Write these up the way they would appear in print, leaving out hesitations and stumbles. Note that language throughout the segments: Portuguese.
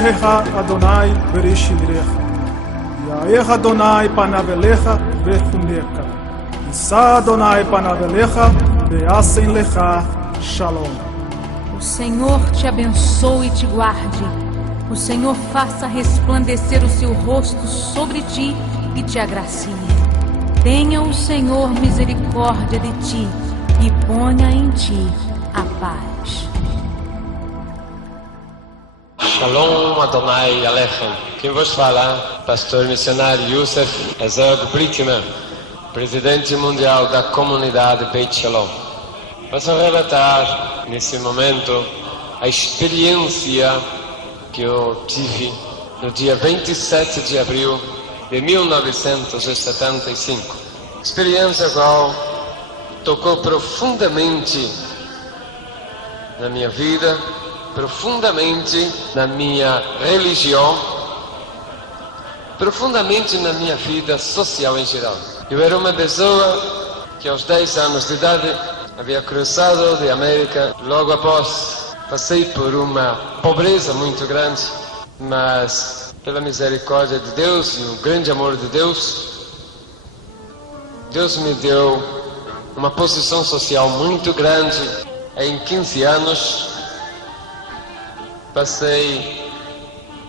Yehirecha Adonai Berishirecha. Yair Adonai panav elecha vechuneka. Issa Adonai panav elecha ve'asen lecha shalom. O Senhor te abençoe e te guarde. O Senhor faça resplandecer o seu rosto sobre ti e te agracie. Tenha o Senhor misericórdia de ti e ponha em ti a paz. Shalom Adonai Alechem. Quem vos fala, pastor missionário Youssef Herzog Brickman, presidente mundial da comunidade Beit Shalom. Vamos relatar nesse momento a experiência que eu tive no dia 27 de abril de 1975. Experiência qual tocou profundamente na minha vida, profundamente na minha religião, profundamente na minha vida social em geral. Eu era uma pessoa que aos 10 anos de idade havia cruzado de América. Logo após passei por uma pobreza muito grande, mas pela misericórdia de Deus e o grande amor de Deus, Deus me deu uma posição social muito grande. Em 15 anos passei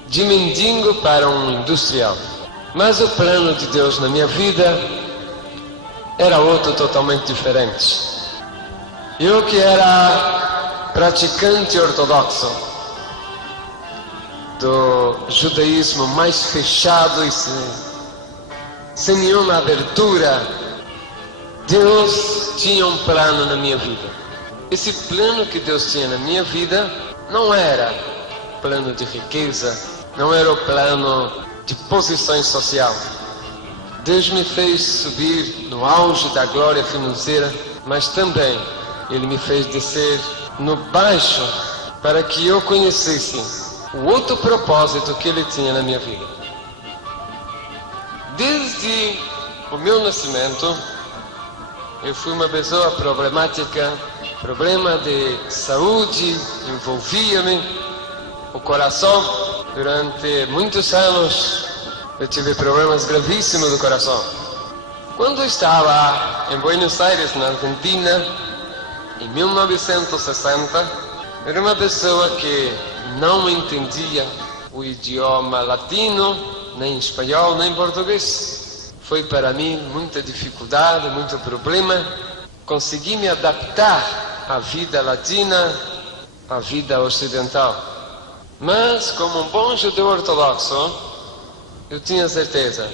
de mendigo para um industrial. Mas o plano de Deus na minha vida era outro totalmente diferente. Eu que era praticante ortodoxo do judaísmo mais fechado e sem nenhuma abertura, Deus tinha um plano na minha vida. Esse plano que Deus tinha na minha vida não era plano de riqueza, não era o plano de posição social. Deus me fez subir no auge da glória financeira, mas também Ele me fez descer no baixo para que eu conhecesse o outro propósito que Ele tinha na minha vida. Desde o meu nascimento, eu fui uma pessoa problemática, problema de saúde envolvia-me, o coração. Durante muitos anos eu tive problemas gravíssimos do coração. Quando eu estava em Buenos Aires, na Argentina, em 1960, era uma pessoa que não entendia o idioma latino, nem espanhol, nem português. Foi para mim muita dificuldade, muito problema. Consegui me adaptar à vida latina, à vida ocidental. Mas, como um bom judeu ortodoxo, eu tinha certeza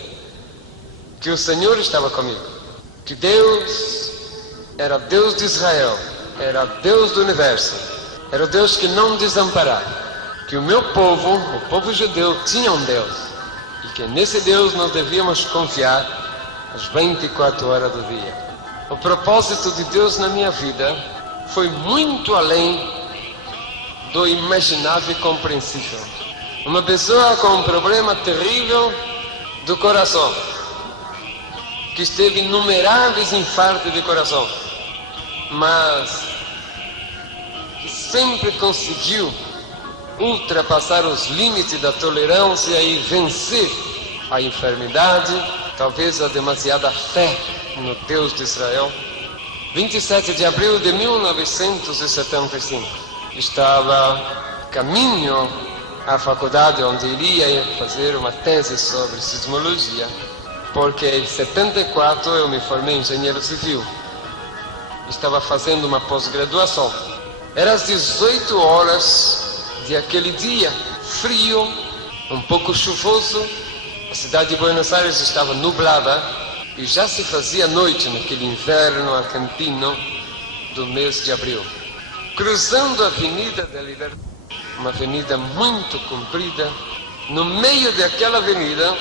que o Senhor estava comigo, que Deus era Deus de Israel, era Deus do universo, era o Deus que não desamparava, que o meu povo, o povo judeu, tinha um Deus, e que nesse Deus nós devíamos confiar as 24 horas do dia. O propósito de Deus na minha vida foi muito além do imaginável e compreensível. Uma pessoa com um problema terrível do coração, que teve inumeráveis infartos de coração, mas que sempre conseguiu ultrapassar os limites da tolerância e vencer a enfermidade, talvez a demasiada fé no Deus de Israel. 27 de abril de 1975. Estava caminho à faculdade onde iria fazer uma tese sobre sismologia, porque em 74 eu me formei engenheiro civil. Estava fazendo uma pós-graduação. Era às 18 horas de aquele dia, frio, um pouco chuvoso. A cidade de Buenos Aires estava nublada e já se fazia noite naquele inverno argentino do mês de abril. Cruzando a Avenida da Liberdade, uma avenida muito comprida, no meio daquela avenida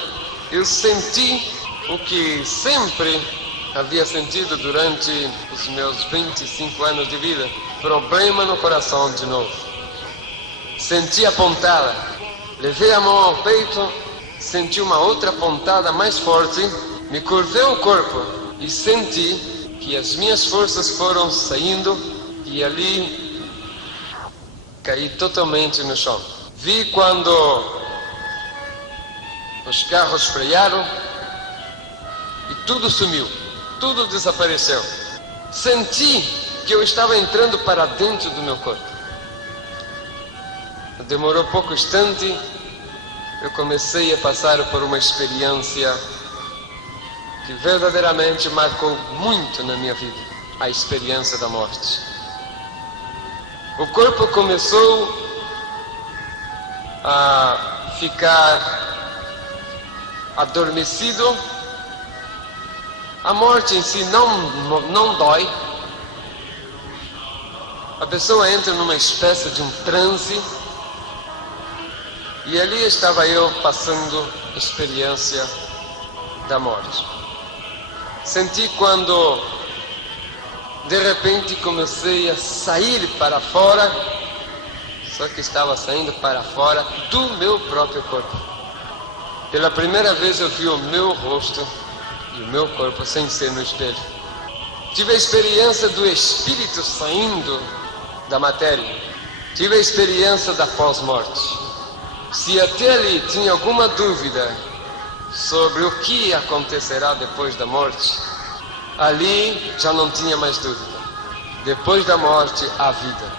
eu senti o que sempre havia sentido durante os meus 25 anos de vida: problema no coração de novo. Senti a pontada, levei a mão ao peito, senti uma outra pontada mais forte, me curvei o corpo e senti que as minhas forças foram saindo e ali caí totalmente no chão. Vi quando os carros frearam e tudo sumiu, tudo desapareceu. Senti que eu estava entrando para dentro do meu corpo. Demorou pouco instante, eu comecei a passar por uma experiência que verdadeiramente marcou muito na minha vida, a experiência da morte. O corpo começou a ficar adormecido. A morte em si não dói. A pessoa entra numa espécie de um transe. E ali estava eu passando a experiência da morte. Senti quando, de repente, comecei a sair para fora, só que estava saindo para fora do meu próprio corpo. Pela primeira vez eu vi o meu rosto e o meu corpo sem ser no espelho. Tive a experiência do espírito saindo da matéria. Tive a experiência da pós-morte. Se até ali tinha alguma dúvida sobre o que acontecerá depois da morte, ali já não tinha mais dúvida. Depois da morte, há vida.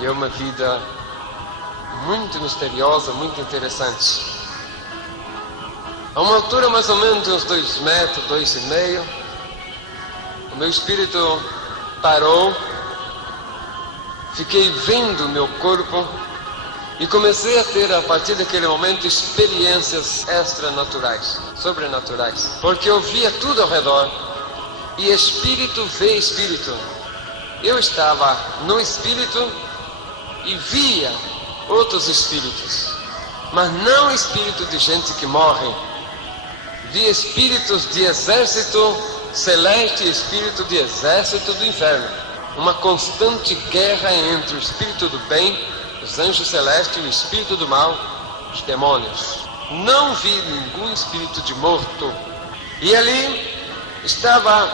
E é uma vida muito misteriosa, muito interessante. A uma altura mais ou menos de uns 2 metros, 2,5, o meu espírito parou, fiquei vendo o meu corpo e comecei a ter, a partir daquele momento, experiências extranaturais, sobrenaturais. Porque eu via tudo ao redor e espírito vê espírito. Eu estava no espírito e via outros espíritos, mas não espírito de gente que morre. Via espíritos de exército celeste e espírito de exército do inferno. Uma constante guerra entre o espírito do bem, os anjos celestes, e o espírito do mal, os demônios. Não vi nenhum espírito de morto. E ali estava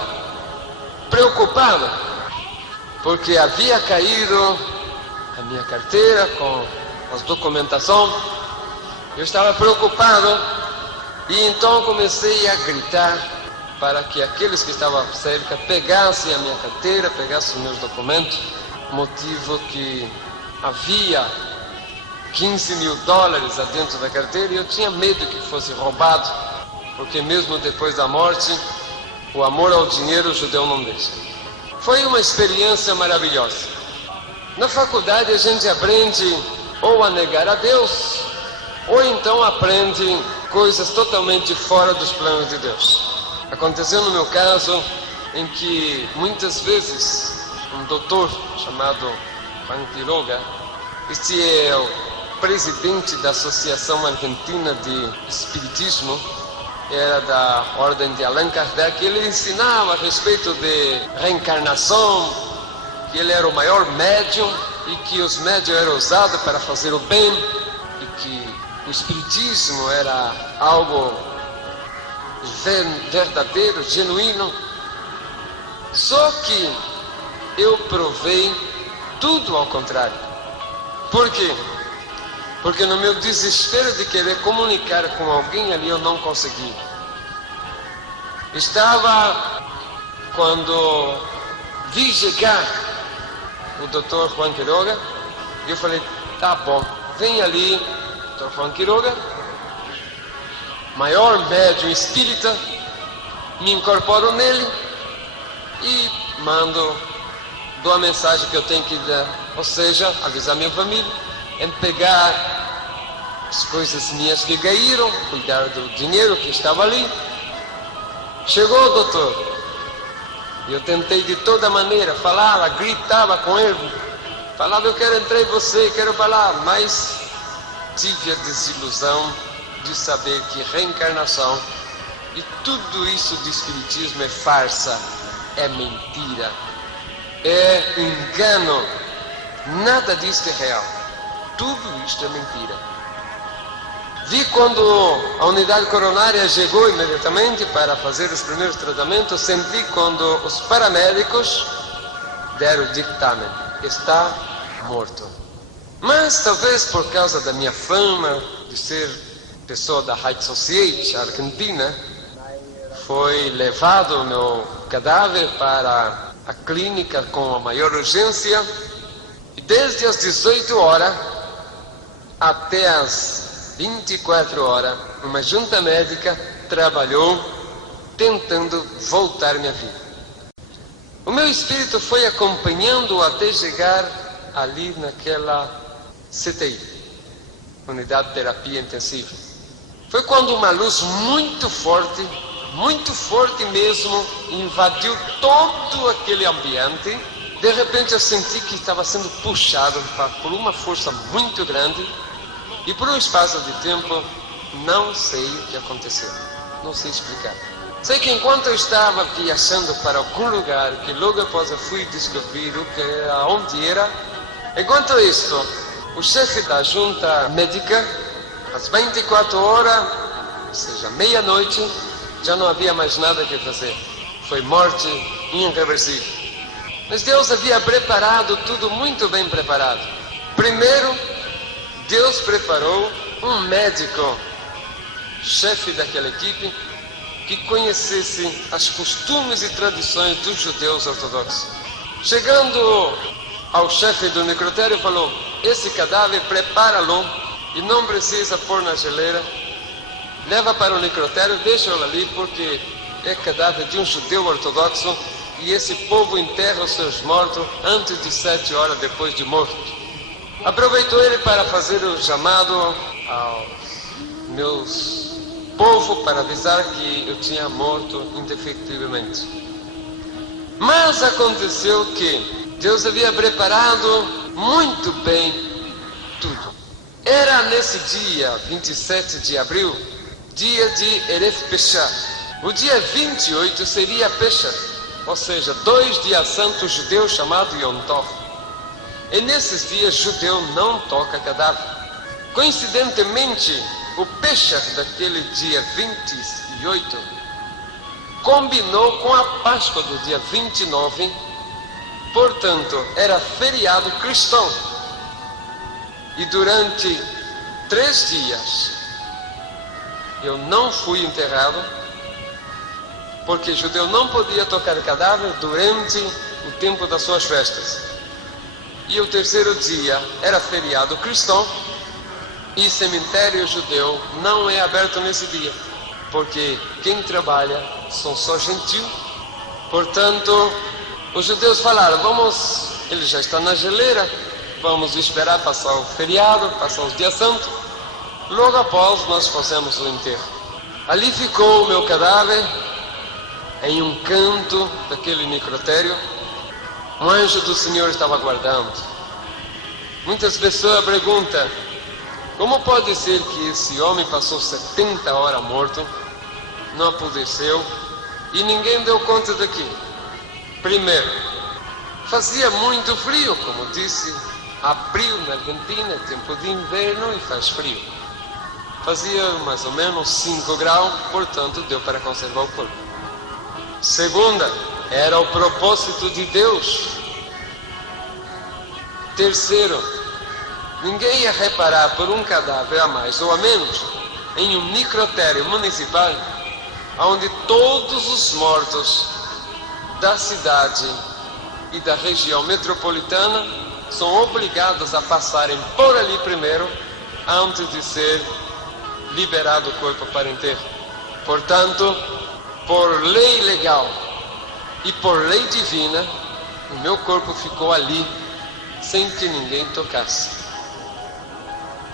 preocupado, porque havia caído a minha carteira com as documentações. Eu estava preocupado e então comecei a gritar para que aqueles que estavam cerca pegassem a minha carteira, pegassem os meus documentos, motivo que havia $15.000 dentro da carteira e eu tinha medo que fosse roubado, porque mesmo depois da morte, o amor ao dinheiro o judeu não deixa. Foi uma experiência maravilhosa. Na faculdade a gente aprende ou a negar a Deus, ou então aprende coisas totalmente fora dos planos de Deus. Aconteceu no meu caso em que muitas vezes um doutor chamado Juan Quiroga, este é o presidente da Associação Argentina de Espiritismo, era da ordem de Allan Kardec. Ele ensinava a respeito de reencarnação, que ele era o maior médium e que os médiums eram usados para fazer o bem e que o espiritismo era algo verdadeiro, genuíno. Só que eu provei tudo ao contrário. Por quê? Porque no meu desespero de querer comunicar com alguém ali, eu não consegui. Estava quando vi chegar o Dr. Juan Quiroga, e eu falei, tá bom, vem ali, Dr. Juan Quiroga, maior médium espírita, me incorporo nele e dou a mensagem que eu tenho que dar, ou seja, avisar minha família, em pegar as coisas minhas que caíram, cuidar do dinheiro que estava ali. Chegou o doutor, e eu tentei de toda maneira, falava, gritava com ele, falava, eu quero entrar em você, quero falar, mas tive a desilusão de saber que reencarnação e tudo isso de espiritismo é farsa, é mentira, é engano, nada disso é real, tudo isto é mentira. Vi quando a unidade coronária chegou imediatamente para fazer os primeiros tratamentos, senti quando os paramédicos deram o dictamen, está morto. Mas talvez por causa da minha fama de ser pessoa da High Society argentina, foi levado o meu cadáver para a clínica com a maior urgência, e desde as 18 horas até as 24 horas, uma junta médica trabalhou tentando voltar minha vida. O meu espírito foi acompanhando até chegar ali naquela CTI, Unidade de Terapia Intensiva. Foi quando uma luz muito forte mesmo, invadiu todo aquele ambiente. De repente eu senti que estava sendo puxado por uma força muito grande, e por um espaço de tempo, não sei o que aconteceu, não sei explicar. Sei que enquanto eu estava viajando para algum lugar, que logo após eu fui descobrir onde era, enquanto isto, o chefe da junta médica, às 24 horas, ou seja, meia-noite, já não havia mais nada que fazer. Foi morte irreversível. Mas Deus havia preparado tudo muito bem preparado. Primeiro, Deus preparou um médico, chefe daquela equipe, que conhecesse as costumes e tradições dos judeus ortodoxos. Chegando ao chefe do necrotério, falou: esse cadáver, prepara-lo e não precisa pôr na geleira. Leva para o necrotério, deixa-o ali, porque é cadáver de um judeu ortodoxo e esse povo enterra os seus mortos antes de 7 horas depois de morto. Aproveitou ele para fazer o chamado aos meus povo para avisar que eu tinha morto indefectivamente. Mas aconteceu que Deus havia preparado muito bem tudo. Era nesse dia 27 de abril, dia de Erev Pesach. O dia 28 seria Pesach, ou seja, 2 dias santos judeus chamados Yom Tov. E nesses dias judeu não toca cadáver. Coincidentemente, o Pesach daquele dia 28 combinou com a Páscoa do dia 29, portanto, era feriado cristão. E durante 3 dias eu não fui enterrado, porque judeu não podia tocar cadáver durante o tempo das suas festas. E o 3º dia era feriado cristão, e cemitério judeu não é aberto nesse dia, porque quem trabalha são só gentios. Portanto, os judeus falaram: ele já está na geleira, vamos esperar passar o feriado, passar os dias santos, logo após nós fazemos o enterro. Ali ficou o meu cadáver, em um canto daquele necrotério. Um anjo do Senhor estava guardando. Muitas pessoas perguntam: como pode ser que esse homem passou 70 horas morto, não apodreceu e ninguém deu conta daquilo? Primeiro, fazia muito frio, como disse, abril na Argentina, tempo de inverno e faz frio. Fazia mais ou menos 5 graus, portanto deu para conservar o corpo. Segunda, era o propósito de Deus. Terceiro, ninguém ia reparar por um cadáver a mais ou a menos em um necrotério municipal, onde todos os mortos da cidade e da região metropolitana são obrigados a passarem por ali primeiro, antes de ser liberado o corpo para enterro. Portanto, por lei legal e por lei divina, o meu corpo ficou ali, sem que ninguém tocasse.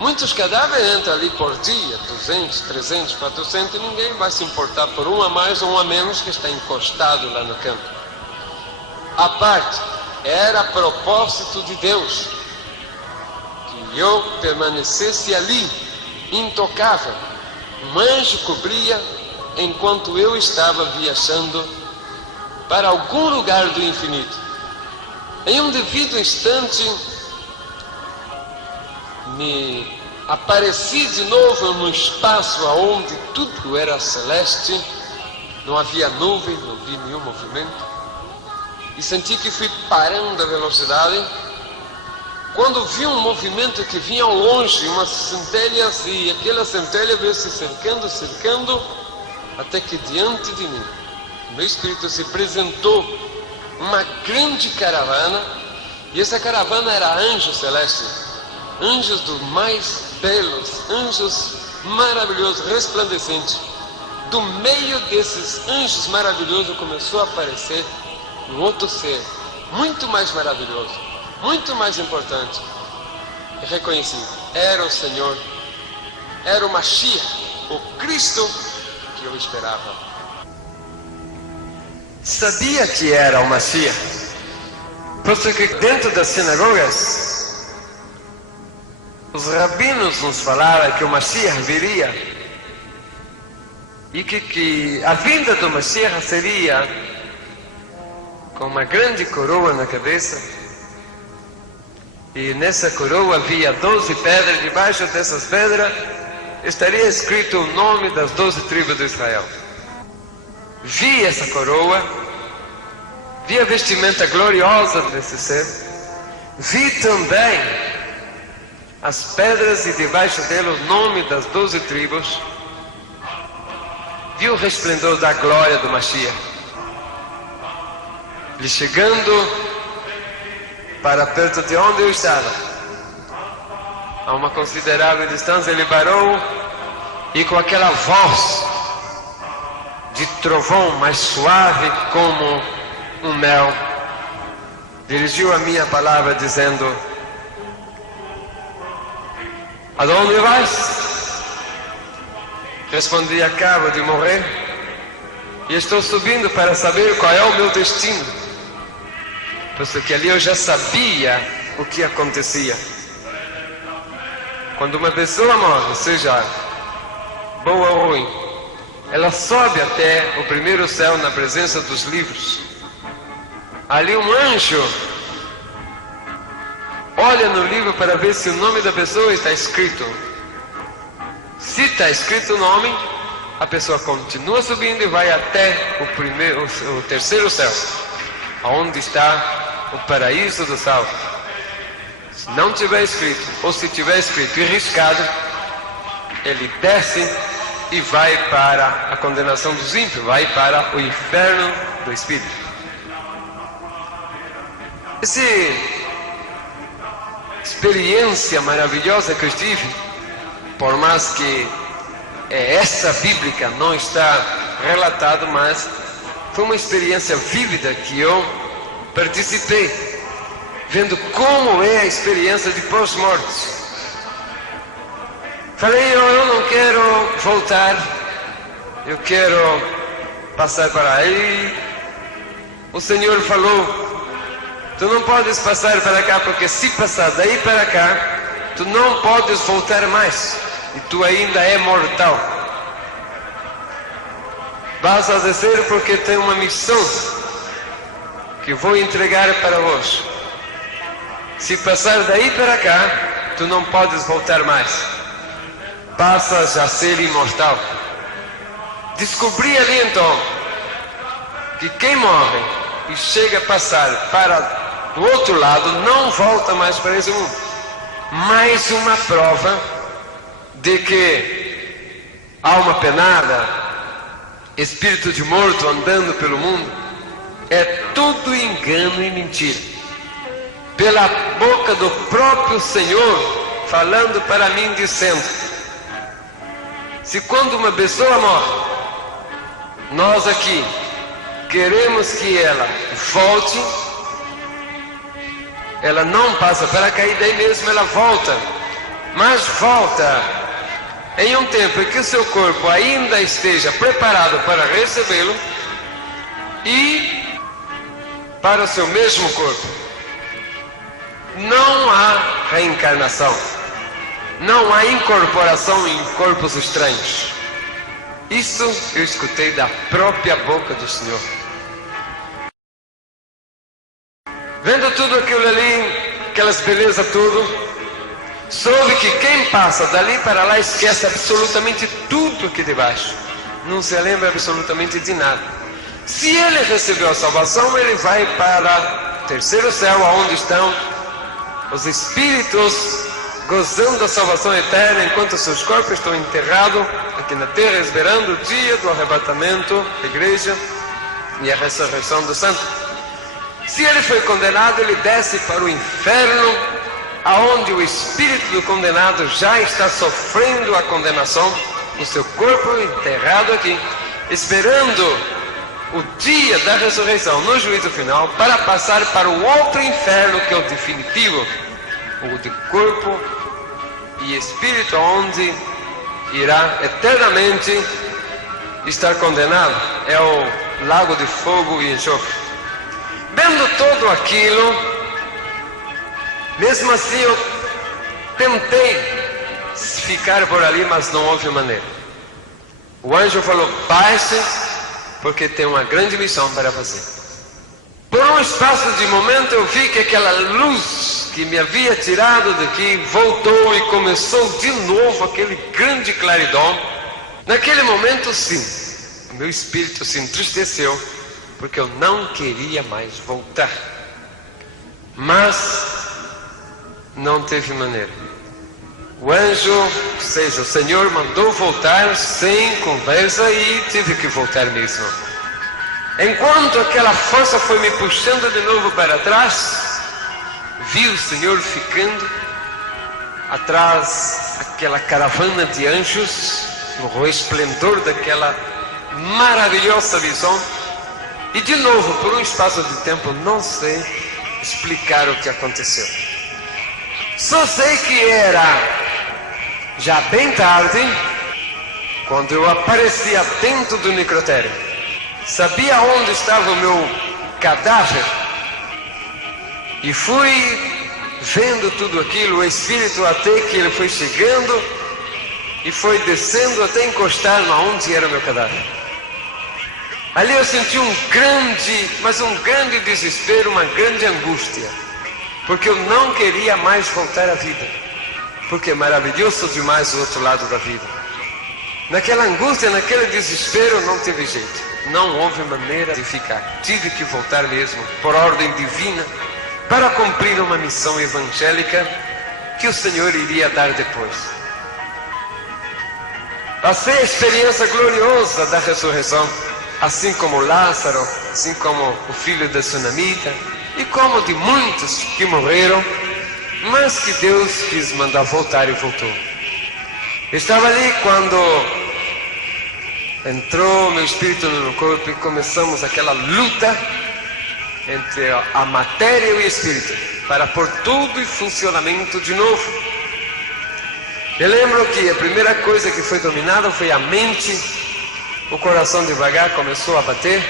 Muitos cadáveres entram ali por dia, 200, 300, 400, e ninguém vai se importar por um a mais ou um a menos que está encostado lá no campo. A parte, era propósito de Deus que eu permanecesse ali, intocável. Um anjo cobria enquanto eu estava viajando para algum lugar do infinito. Em um devido instante, me apareci de novo num espaço onde tudo era celeste, não havia nuvem, não vi nenhum movimento, e senti que fui parando a velocidade quando viu um movimento que vinha ao longe, umas centelhas, e aquela centelha veio se cercando, até que diante de mim, no Espírito, se apresentou uma grande caravana, e essa caravana era anjos celestes, anjos dos mais belos, anjos maravilhosos, resplandecentes. Do meio desses anjos maravilhosos começou a aparecer um outro ser, muito mais maravilhoso, muito mais importante. E reconheci, era o Senhor, era o Mashiach, o Cristo que eu esperava. Sabia que era o Mashiach, posto que dentro das sinagogas, os rabinos nos falaram que o Mashiach viria, e que a vinda do Mashiach seria com uma grande coroa na cabeça, e nessa coroa havia 12 pedras, debaixo dessas pedras estaria escrito o nome das 12 tribos de Israel. Vi essa coroa, vi a vestimenta gloriosa desse ser, vi também as pedras e debaixo dela o nome das 12 tribos, vi o resplendor da glória do Mashiach. Ele chegando para perto de onde eu estava, a uma considerável distância, ele parou e com aquela voz de trovão mais suave como um mel, dirigiu a minha palavra dizendo: aonde vais? Respondi: acabo de morrer e estou subindo para saber qual é o meu destino. Posto que ali eu já sabia o que acontecia. Quando uma pessoa morre, seja boa ou ruim, ela sobe até o primeiro céu na presença dos livros. Ali um anjo olha no livro para ver se o nome da pessoa está escrito. Se está escrito o nome, a pessoa continua subindo e vai até o terceiro céu, onde está o paraíso do salvo. Se não tiver escrito, ou se tiver escrito e riscado, ele desce e vai para a condenação dos ímpios, vai para o inferno do Espírito. Essa experiência maravilhosa que eu tive, por mais que essa bíblica não está relatado, mas foi uma experiência vívida que eu participei, vendo como é a experiência de pós-morte. Falei: eu não quero voltar, eu quero passar para aí. O Senhor falou: tu não podes passar para cá, porque se passar daí para cá, tu não podes voltar mais, e tu ainda é mortal. Vas a descer porque tem uma missão que vou entregar para vós. Se passar daí para cá, tu não podes voltar mais, passas a ser imortal. Descobri ali então que quem morre e chega a passar para o outro lado não volta mais para esse mundo. Mais uma prova de que alma penada, espírito de morto andando pelo mundo, é tudo engano e mentira. Pela boca do próprio Senhor falando para mim, dizendo: se quando uma pessoa morre, nós aqui queremos que ela volte, ela não passa para cá e daí mesmo ela volta, mas volta em um tempo em que o seu corpo ainda esteja preparado para recebê-lo e para o seu mesmo corpo. Não há reencarnação, não há incorporação em corpos estranhos. Isso eu escutei da própria boca do Senhor. Vendo tudo aquilo ali, aquelas belezas tudo, soube que quem passa dali para lá esquece absolutamente tudo aqui debaixo, não se lembra absolutamente de nada. Se ele recebeu a salvação, ele vai para o terceiro céu, onde estão os espíritos gozando da salvação eterna enquanto seus corpos estão enterrados aqui na terra, esperando o dia do arrebatamento da igreja e a ressurreição do santo. Se ele foi condenado, ele desce para o inferno, aonde o espírito do condenado já está sofrendo a condenação, o seu corpo enterrado aqui, esperando o dia da ressurreição no juízo final, para passar para o outro inferno, que é o definitivo, o de corpo e espírito, onde irá eternamente estar condenado. É o lago de fogo e enxofre. Vendo tudo aquilo, mesmo assim eu tentei ficar por ali, mas não houve maneira. O anjo falou: baixe, porque tem uma grande missão para fazer. Por um espaço de momento eu vi que aquela luz que me havia tirado daqui voltou e começou de novo aquele grande claridom. Naquele momento, sim, o meu espírito se entristeceu, porque eu não queria mais voltar. Mas não teve maneira. O anjo, ou seja, o Senhor mandou voltar sem conversa e tive que voltar mesmo. Enquanto aquela força foi me puxando de novo para trás, vi o Senhor ficando atrás daquela caravana de anjos, no resplendor daquela maravilhosa visão. E de novo, por um espaço de tempo, não sei explicar o que aconteceu. Só sei que era já bem tarde, quando eu aparecia dentro do necrotério. Sabia onde estava o meu cadáver e fui vendo tudo aquilo, o espírito, até que ele foi chegando e foi descendo até encostar onde era o meu cadáver. Ali eu senti um grande desespero, uma grande angústia, porque eu não queria mais voltar à vida, porque é maravilhoso demais o outro lado da vida. Naquela angústia, naquele desespero, não teve jeito, não houve maneira de ficar. Tive que voltar mesmo, por ordem divina, para cumprir uma missão evangélica que o Senhor iria dar depois. Passei a experiência gloriosa da ressurreição, assim como Lázaro, assim como o filho da sunamita, e como de muitos que morreram, mas que Deus quis mandar voltar e voltou. Estava ali quando entrou meu espírito no meu corpo e começamos aquela luta entre a matéria e o espírito para pôr tudo em funcionamento de novo. Eu lembro que a primeira coisa que foi dominada foi a mente. O coração devagar começou a bater,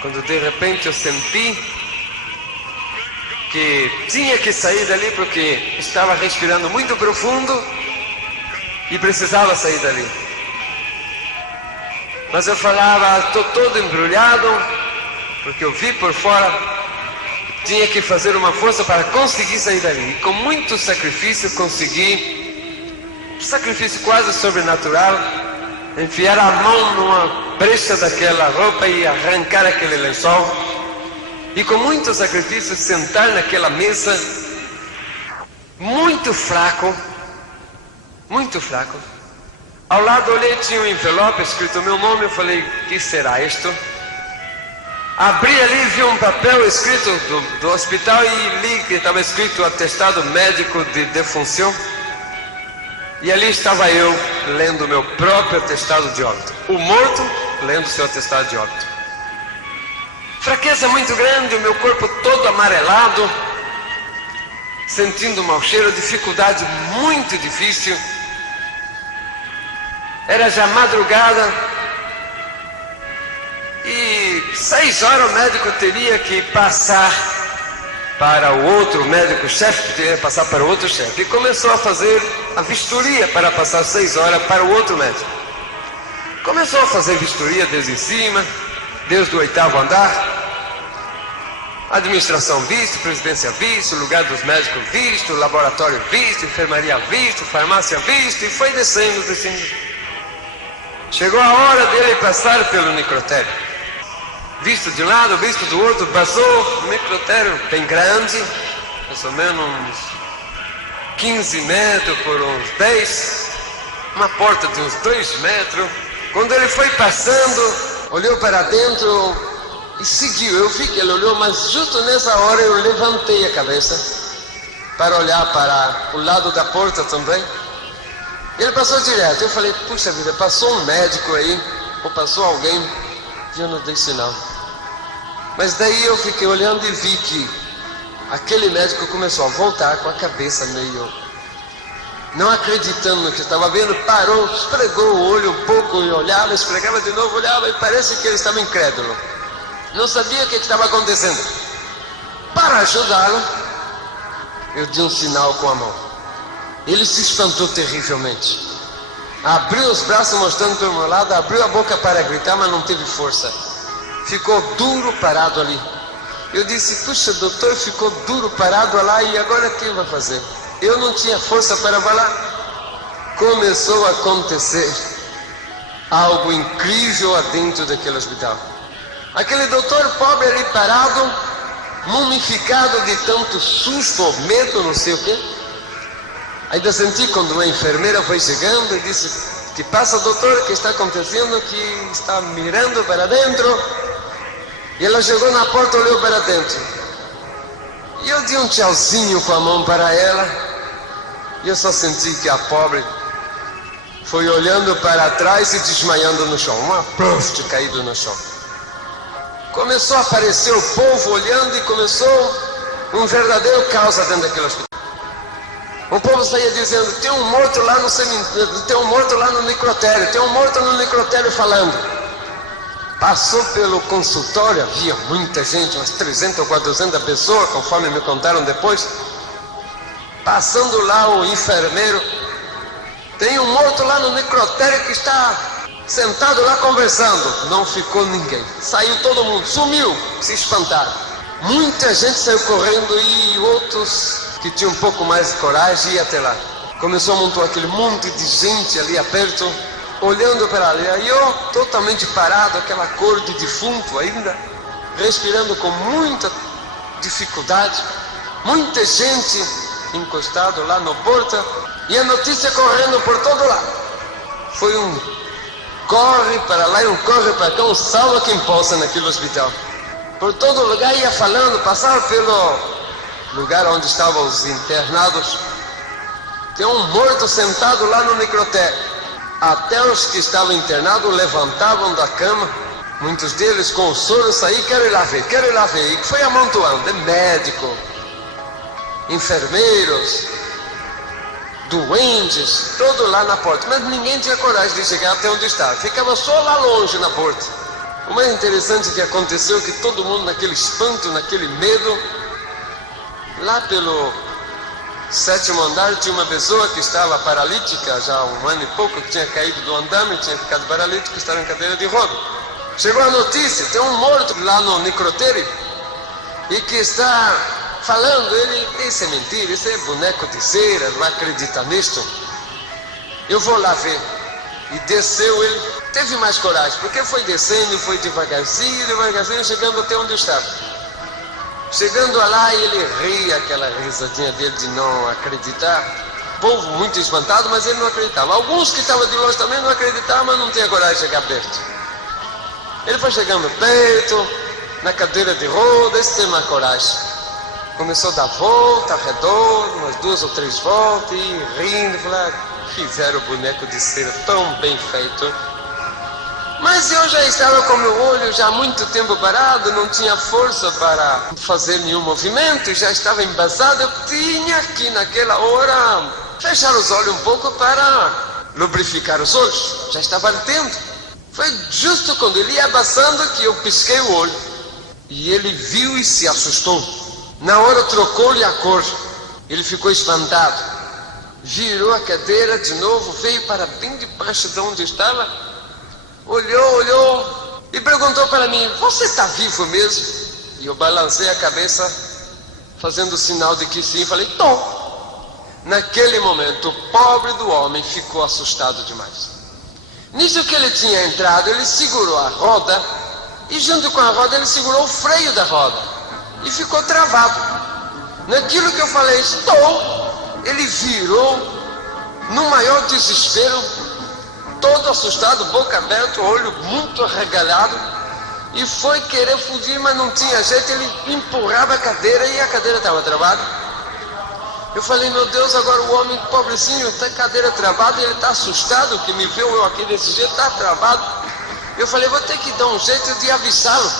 quando de repente eu senti que tinha que sair dali, porque estava respirando muito profundo e precisava sair dali. Mas eu falava: estou todo embrulhado, porque eu vi por fora, tinha que fazer uma força para conseguir sair dali. E com muito sacrifício consegui, um sacrifício quase sobrenatural, enfiar a mão numa brecha daquela roupa e arrancar aquele lençol. E com muito sacrifício sentar naquela mesa, muito fraco. Ao lado olhei, tinha um envelope escrito o meu nome. Eu falei: o que será isto? Abri ali, vi um papel escrito do hospital e li que estava escrito atestado médico de defunção. E ali estava eu, lendo o meu próprio atestado de óbito. O morto lendo seu atestado de óbito. Fraqueza muito grande, o meu corpo todo amarelado, sentindo mau cheiro, dificuldade muito difícil. Era já madrugada e 6 horas o médico teria que passar para o outro médico chefe, teria que passar para o outro chefe. E começou a fazer a vistoria para passar 6 horas para o outro médico. Começou a fazer vistoria desde cima, desde o 8º andar. Administração visto, presidência visto, lugar dos médicos visto, laboratório visto, enfermaria visto, farmácia visto, e foi descendo. Chegou a hora dele passar pelo necrotério. Visto de um lado, visto do outro, passou o necrotério bem grande, mais ou menos uns 15 metros por uns 10, uma porta de uns 2 metros. Quando ele foi passando, olhou para dentro e seguiu. Eu vi que ele olhou, mas justo nessa hora eu levantei a cabeça para olhar para o lado da porta também. Ele passou direto. Eu falei, puxa vida, passou um médico aí, ou passou alguém, e eu não dei sinal. Mas daí eu fiquei olhando e vi que aquele médico começou a voltar com a cabeça meio não acreditando no que estava vendo, parou, esfregou o olho um pouco e olhava, esfregava de novo, olhava, e parece que ele estava incrédulo. Não sabia o que estava acontecendo. Para ajudá-lo, eu dei um sinal com a mão. Ele se espantou terrivelmente. Abriu os braços mostrando para o meu lado, abriu a boca para gritar, mas não teve força. Ficou duro parado ali. Eu disse, puxa, doutor, ficou duro parado lá, e agora o que vai fazer? Eu não tinha força para falar. Começou a acontecer algo incrível dentro daquele hospital. Aquele doutor pobre ali parado, mumificado de tanto susto, medo, não sei o quê. Ainda senti quando uma enfermeira foi chegando e disse, que passa, doutor, o que está acontecendo? Que está mirando para dentro. E ela chegou na porta, olhou para dentro. E eu dei um tchauzinho com a mão para ela. E eu só senti que a pobre foi olhando para trás e desmaiando no chão. Uma prost caído no chão. Começou a aparecer o povo olhando e começou um verdadeiro caos dentro daquele hospital. O povo saía dizendo, tem um morto lá no cemitério, tem um morto lá no necrotério, tem um morto no necrotério falando. Passou pelo consultório, havia muita gente, umas 300 ou 400 pessoas, conforme me contaram depois. Passando lá o enfermeiro, tem um morto lá no necrotério que está sentado lá conversando. Não ficou ninguém, saiu todo mundo, sumiu, se espantaram. Muita gente saiu correndo e outros que tinham um pouco mais de coragem iam até lá. Começou a montar aquele monte de gente ali perto, olhando para ali. Aí eu, totalmente parado, aquela cor de defunto ainda, respirando com muita dificuldade. Muita gente encostado lá no porta e a notícia correndo por todo lado. Foi um corre para lá e um corre para cá, um salva quem possa naquele hospital. Por todo lugar ia falando, passava pelo lugar onde estavam os internados. Tem um morto sentado lá no necrotério. Até os que estavam internados levantavam da cama, muitos deles com o soro saíram, quero ir lá ver, quero ir lá ver. E foi amontoando, de médico, enfermeiros, doentes, todo lá na porta. Mas ninguém tinha coragem de chegar até onde estava, ficava só lá longe na porta. O mais interessante que aconteceu é que todo mundo naquele espanto, naquele medo, lá pelo 7º andar tinha uma pessoa que estava paralítica, já há 1 ano e pouco, que tinha caído do andame, tinha ficado paralítico, estava em cadeira de roda. Chegou a notícia, tem um morto lá no necrotério e que está falando, ele, isso é mentira, isso é boneco de cera, não acredita nisto. Eu vou lá ver. E desceu, ele teve mais coragem, porque foi descendo e foi devagarzinho, chegando até onde eu estava. Chegando lá, ele ria, aquela risadinha dele de não acreditar. O povo muito espantado, mas ele não acreditava. Alguns que estavam de longe também não acreditavam, mas não tinha coragem de chegar perto. Ele foi chegando perto, na cadeira de rodas, teve mais coragem. Começou a dar volta ao redor, umas 2 ou 3 voltas, e rindo, falando, fizeram o boneco de cera tão bem feito. Mas eu já estava com meu olho já há muito tempo parado, não tinha força para fazer nenhum movimento, já estava embasado. Eu tinha que naquela hora fechar os olhos um pouco para lubrificar os olhos, já estava ardendo. Foi justo quando ele ia passando que eu pisquei o olho. E ele viu e se assustou. Na hora trocou-lhe a cor, ele ficou espantado. Virou a cadeira de novo, veio para bem debaixo de onde estava, olhou e perguntou para mim, você está vivo mesmo? E eu balancei a cabeça, fazendo o sinal de que sim, falei, tô. Naquele momento, o pobre do homem ficou assustado demais. Nisso que ele tinha entrado, ele segurou a roda, e junto com a roda ele segurou o freio da roda, e ficou travado. Naquilo que eu falei, estou, ele virou no maior desespero, todo assustado, boca aberta, olho muito arregalado, e foi querer fugir, mas não tinha jeito. Ele empurrava a cadeira e a cadeira estava travada. Eu falei, meu Deus, agora o homem pobrecinho está com a cadeira travada, ele está assustado, que me viu eu aqui desse jeito, está travado. Eu falei, vou ter que dar um jeito de avisá-lo,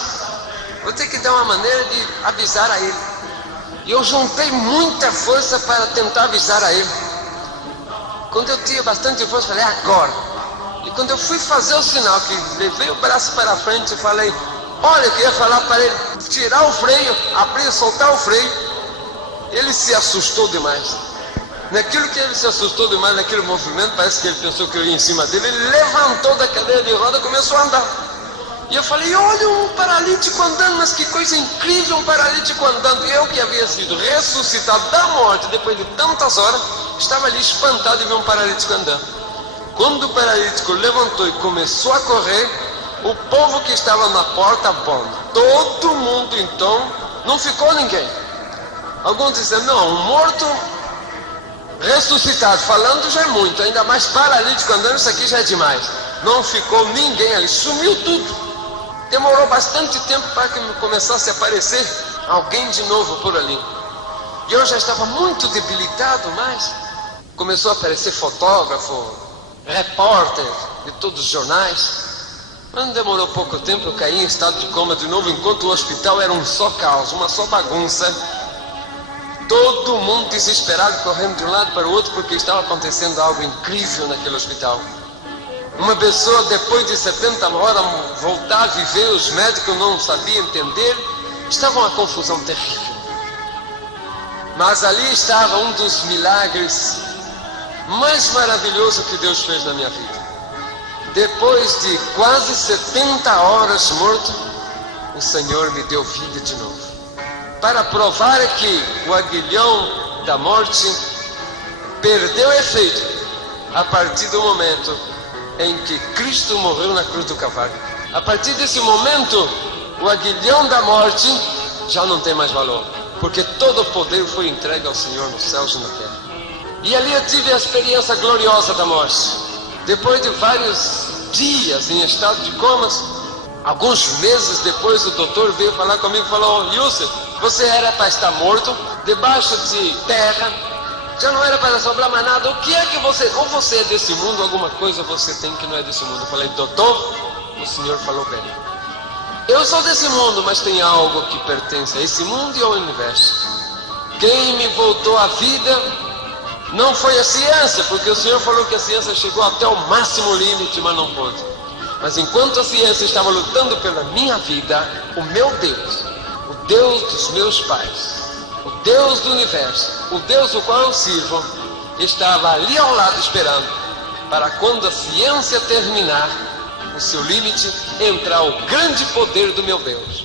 vou ter que dar uma maneira de avisar a ele. E eu juntei muita força para tentar avisar a ele. Quando eu tinha bastante força, falei, agora. E quando eu fui fazer o sinal, que levei o braço para frente e falei, olha, eu queria falar para ele tirar o freio, abrir, soltar o freio. Ele se assustou demais. Naquilo que ele se assustou demais, naquele movimento, parece que ele pensou que eu ia em cima dele. Ele levantou da cadeira de roda e começou a andar. E eu falei, olha um paralítico andando, mas que coisa incrível, um paralítico andando. Eu que havia sido ressuscitado da morte depois de tantas horas, estava ali espantado de ver um paralítico andando. Quando o paralítico levantou e começou a correr, o povo que estava na porta, bom, todo mundo então, não ficou ninguém. Alguns dizem, não, um morto ressuscitado, falando já é muito, ainda mais paralítico andando, isso aqui já é demais. Não ficou ninguém ali, sumiu tudo. Demorou bastante tempo para que começasse a aparecer alguém de novo por ali. E eu já estava muito debilitado, mas começou a aparecer fotógrafo, repórter de todos os jornais. Mas não demorou pouco tempo, eu caí em estado de coma de novo, enquanto o hospital era um só caos, uma só bagunça. Todo mundo desesperado, correndo de um lado para o outro, porque estava acontecendo algo incrível naquele hospital. Uma pessoa, depois de 70 horas, voltar a viver, os médicos não sabiam entender, estava uma confusão terrível. Mas ali estava um dos milagres mais maravilhosos que Deus fez na minha vida. Depois de quase 70 horas morto, o Senhor me deu vida de novo, para provar que o aguilhão da morte perdeu efeito a partir do momento em que Cristo morreu na cruz do Calvário. A partir desse momento, o aguilhão da morte já não tem mais valor, porque todo o poder foi entregue ao Senhor nos céus e na terra. E ali eu tive a experiência gloriosa da morte. Depois de vários dias em estado de comas, alguns meses depois, o doutor veio falar comigo e falou, Yusuf, você era para estar morto, debaixo de terra, já não era para sobrar mais nada. O que é que você, ou você é desse mundo, alguma coisa você tem que não é desse mundo. Eu falei, doutor, o senhor falou bem. Eu sou desse mundo, mas tem algo que pertence a esse mundo e ao universo. Quem me voltou à vida não foi a ciência, porque o senhor falou que a ciência chegou até o máximo limite, mas não pôde. Mas enquanto a ciência estava lutando pela minha vida, o meu Deus, o Deus dos meus pais, o Deus do universo, o Deus o qual eu sirvo, estava ali ao lado esperando, para quando a ciência terminar o seu limite, entrar o grande poder do meu Deus.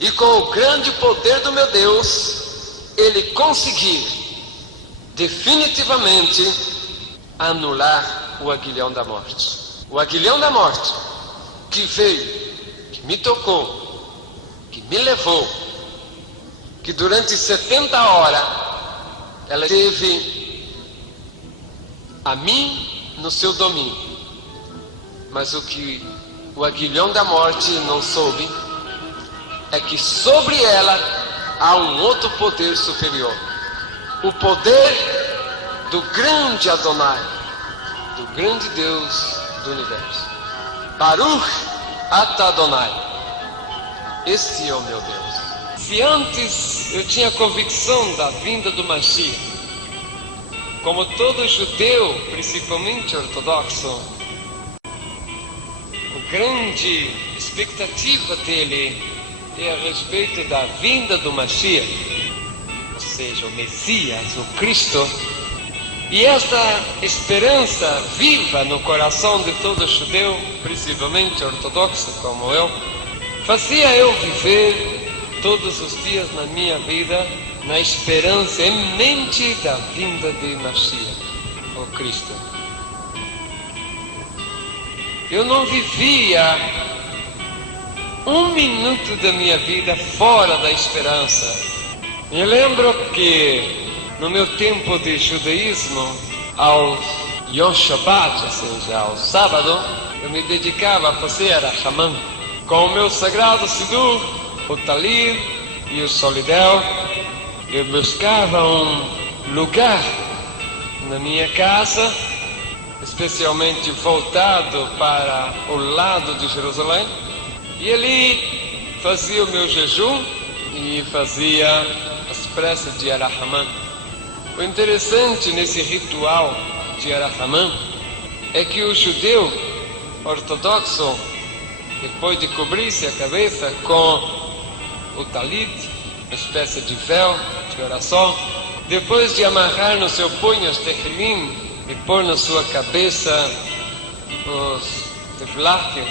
E com o grande poder do meu Deus, ele conseguir definitivamente anular o aguilhão da morte. O aguilhão da morte que veio, que me tocou, que me levou, que durante 70 horas ela teve a mim no seu domínio. Mas o que o aguilhão da morte não soube é que sobre ela há um outro poder superior. O poder do grande Adonai, do grande Deus do universo. Baruch Atah Adonai. Este é o meu Deus. Se antes eu tinha convicção da vinda do Mashiach, como todo judeu, principalmente ortodoxo, a grande expectativa dele é a respeito da vinda do Mashiach, ou seja, o Messias, o Cristo. E esta esperança viva no coração de todo judeu, principalmente ortodoxo como eu, fazia eu viver todos os dias na minha vida na esperança eminente da vinda de Mashiach, o Cristo. Eu não vivia um minuto da minha vida fora da esperança Me lembro que no meu tempo de judaísmo, ao Yom Shabbat, ou seja, ao sábado, eu me dedicava a fazer Arachamã com o meu sagrado Sidur, o Talit e o Solidel. Eu buscava um lugar na minha casa, especialmente voltado para o lado de Jerusalém, e ali fazia o meu jejum e fazia as preces de Arachamã. O interessante nesse ritual de Arachamã é que o judeu ortodoxo, depois de cobrir-se a cabeça com o talit, uma espécie de véu de oração, depois de amarrar no seu punho os tefilim e pôr na sua cabeça os tefláquios,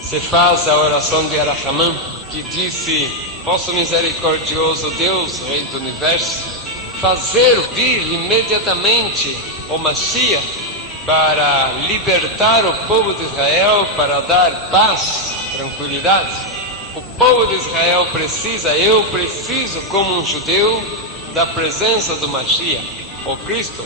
se faz a oração de Arachamã, que disse: posso misericordioso Deus, Rei do Universo, fazer vir imediatamente o Mashiach para libertar o povo de Israel, para dar paz, tranquilidade. O povo de Israel precisa, eu preciso, como um judeu, da presença do Mashiach, o Cristo.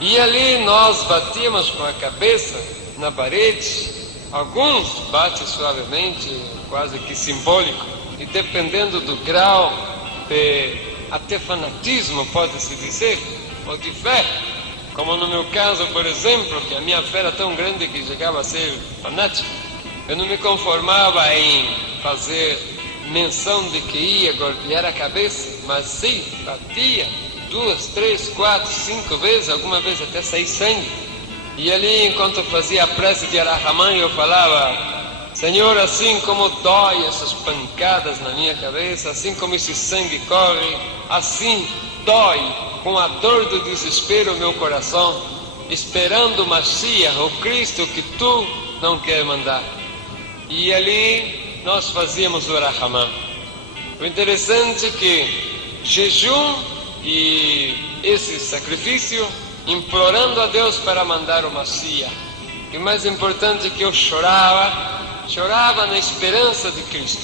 E ali nós batíamos com a cabeça na parede, alguns batem suavemente, quase que simbólico, e dependendo do grau de até fanatismo, pode-se dizer, ou de fé, como no meu caso, por exemplo, que a minha fé era tão grande que chegava a ser fanático. Eu não me conformava em fazer menção de que ia golpear a cabeça, mas sim, batia 2, 3, 4, 5 vezes, alguma vez até sair sangue. E ali, enquanto eu fazia a prece de Arachamã, eu falava: Senhor, assim como dói essas pancadas na minha cabeça, assim como esse sangue corre, assim dói com a dor do desespero o meu coração, esperando o Mashiach, o Cristo que tu não quer mandar. E ali nós fazíamos o Arachamã. O interessante é que jejum e esse sacrifício, implorando a Deus para mandar o Mashiach. E o mais importante é que eu chorava na esperança de Cristo,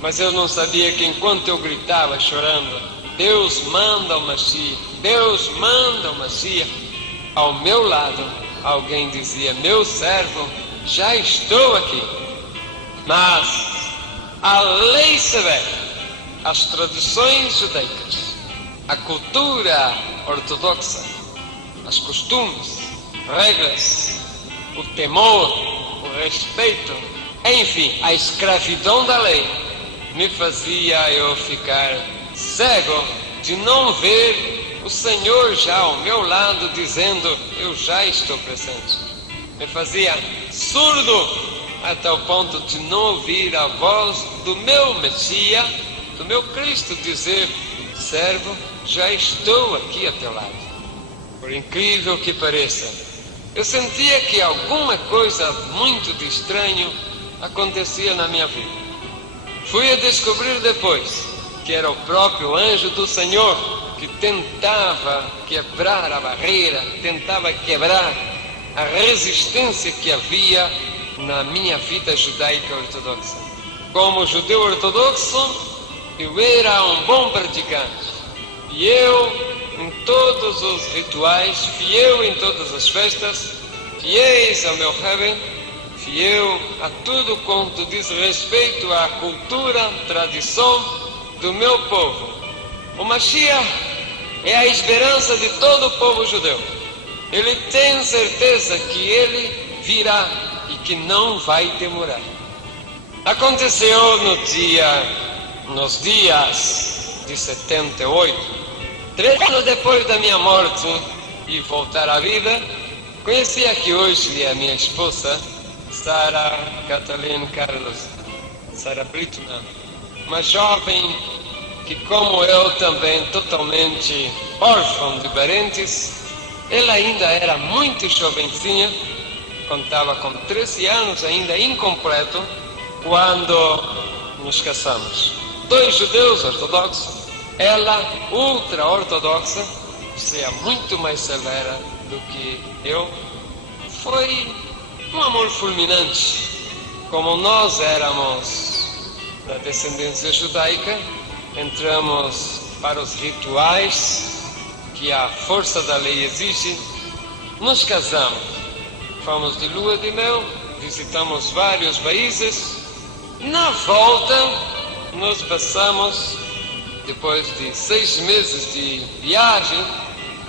mas eu não sabia que enquanto eu gritava chorando, Deus manda o Mashiach, Deus manda o Mashiach, ao meu lado alguém dizia: meu servo, já estou aqui. Mas a lei severa, as tradições judaicas, a cultura ortodoxa, os costumes, regras, o temor, o respeito, enfim, a escravidão da lei me fazia eu ficar cego de não ver o Senhor já ao meu lado dizendo: eu já estou presente. Me fazia surdo até o ponto de não ouvir a voz do meu Messias, do meu Cristo dizer: servo, já estou aqui a teu lado. Por incrível que pareça, eu sentia que alguma coisa muito de estranho acontecia na minha vida. Fui a descobrir depois que era o próprio anjo do Senhor que tentava quebrar a barreira, tentava quebrar a resistência que havia na minha vida judaica ortodoxa. Como judeu ortodoxo, eu era um bom praticante. E eu, em todos os rituais, fiel em todas as festas, fiéis ao meu Rebbe, fiel a tudo quanto diz respeito à cultura, tradição do meu povo. O Mashiach é a esperança de todo o povo judeu. Ele tem certeza que ele virá e que não vai demorar. Aconteceu nos dias de 78, 3 anos depois da minha morte e voltar à vida, conheci a que hoje é a minha esposa, Sara Kathleen Carlos, Sara Blitman, uma jovem que, como eu também, totalmente órfã de parentes. Ela ainda era muito jovencinha, contava com 13 anos, ainda incompleto, quando nos casamos. 2 judeus ortodoxos, ela ultra-ortodoxa, ou seja, muito mais severa do que eu. Foi um amor fulminante. Como nós éramos da descendência judaica, entramos para os rituais que a força da lei exige, nos casamos. Fomos de lua de mel, visitamos vários países. Na volta, nos passamos, depois de 6 meses de viagem,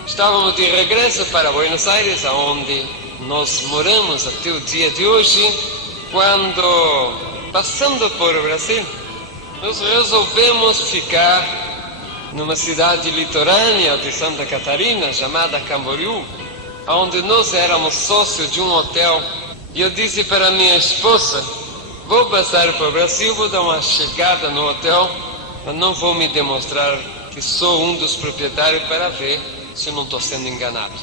estávamos de regresso para Buenos Aires, onde nós moramos até o dia de hoje. Quando, passando por Brasil, nós resolvemos ficar numa cidade litorânea de Santa Catarina, chamada Camboriú, onde nós éramos sócios de um hotel. E eu disse para minha esposa: vou passar para o Brasil, vou dar uma chegada no hotel, mas não vou me demonstrar que sou um dos proprietários para ver se não estou sendo enganado,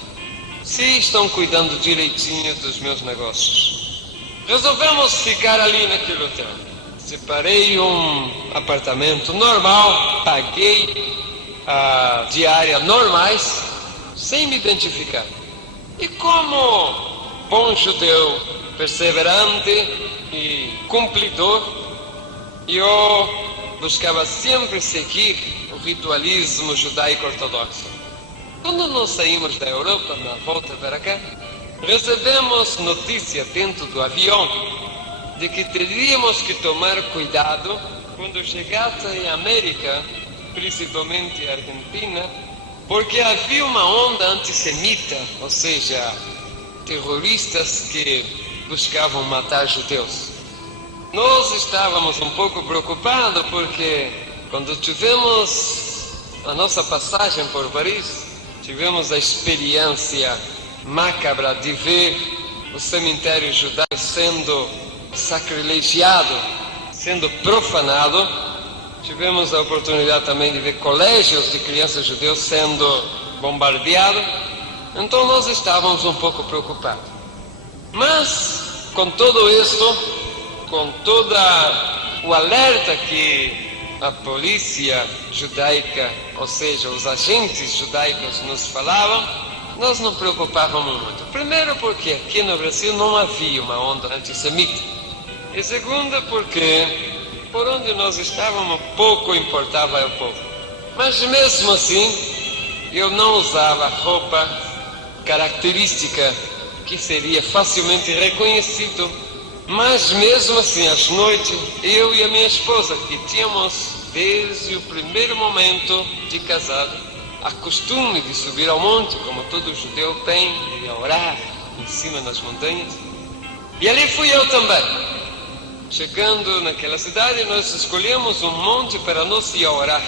se estão cuidando direitinho dos meus negócios. Resolvemos ficar ali naquele hotel. Separei um apartamento normal, paguei a diária normais, sem me identificar. E como bom judeu, perseverante e cumpridor, eu buscava sempre seguir o ritualismo judaico ortodoxo. Quando nós saímos da Europa, na volta para cá, recebemos notícia dentro do avião de que teríamos que tomar cuidado quando chegasse em América, principalmente Argentina, porque havia uma onda antissemita, ou seja, terroristas que buscavam matar judeus. Nós estávamos um pouco preocupados porque quando tivemos a nossa passagem por Paris, tivemos a experiência macabra de ver o cemitério judaico sendo sacrilegiado, sendo profanado. Tivemos a oportunidade também de ver colégios de crianças judeus sendo bombardeados. Então nós estávamos um pouco preocupados. Mas, com tudo isso, com todo o alerta que a polícia judaica, ou seja, os agentes judaicos nos falavam, nós não preocupávamos muito. Primeiro porque aqui no Brasil não havia uma onda antissemita. E segundo porque, por onde nós estávamos, pouco importava ao povo. Mas mesmo assim, eu não usava roupa característica que seria facilmente reconhecido. Mas mesmo assim, às noites, eu e a minha esposa, que tínhamos desde o primeiro momento de casado a costume de subir ao monte, como todo judeu tem, e orar em cima das montanhas. E ali fui eu também. Chegando naquela cidade, nós escolhemos um monte para nós ir orar.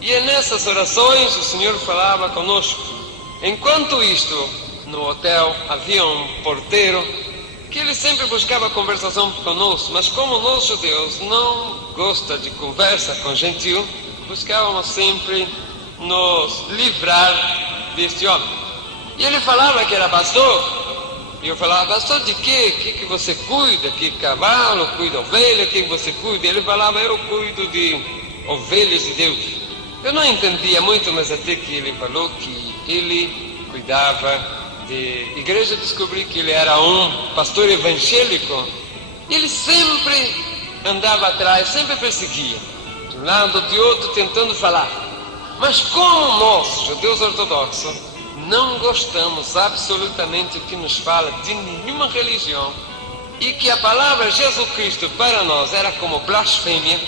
E nessas orações o Senhor falava conosco. Enquanto isto, no hotel havia um porteiro que ele sempre buscava conversação conosco, mas como nós judeus não gostamos de conversa com gentil, buscávamos sempre nos livrar deste homem. E ele falava que era pastor. E eu falava: pastor de quê? O que você cuida? Que cavalo? Cuida ovelha? O que você cuida? Ele falava: eu cuido de ovelhas de Deus. Eu não entendia muito, mas até que ele falou que ele cuidava de igreja, descobri que ele era um pastor evangélico. Ele sempre andava atrás, sempre perseguia, de um lado de outro, tentando falar. Mas como nós, judeus ortodoxos, não gostamos absolutamente que nos fala de nenhuma religião, e que a palavra Jesus Cristo para nós era como blasfêmia,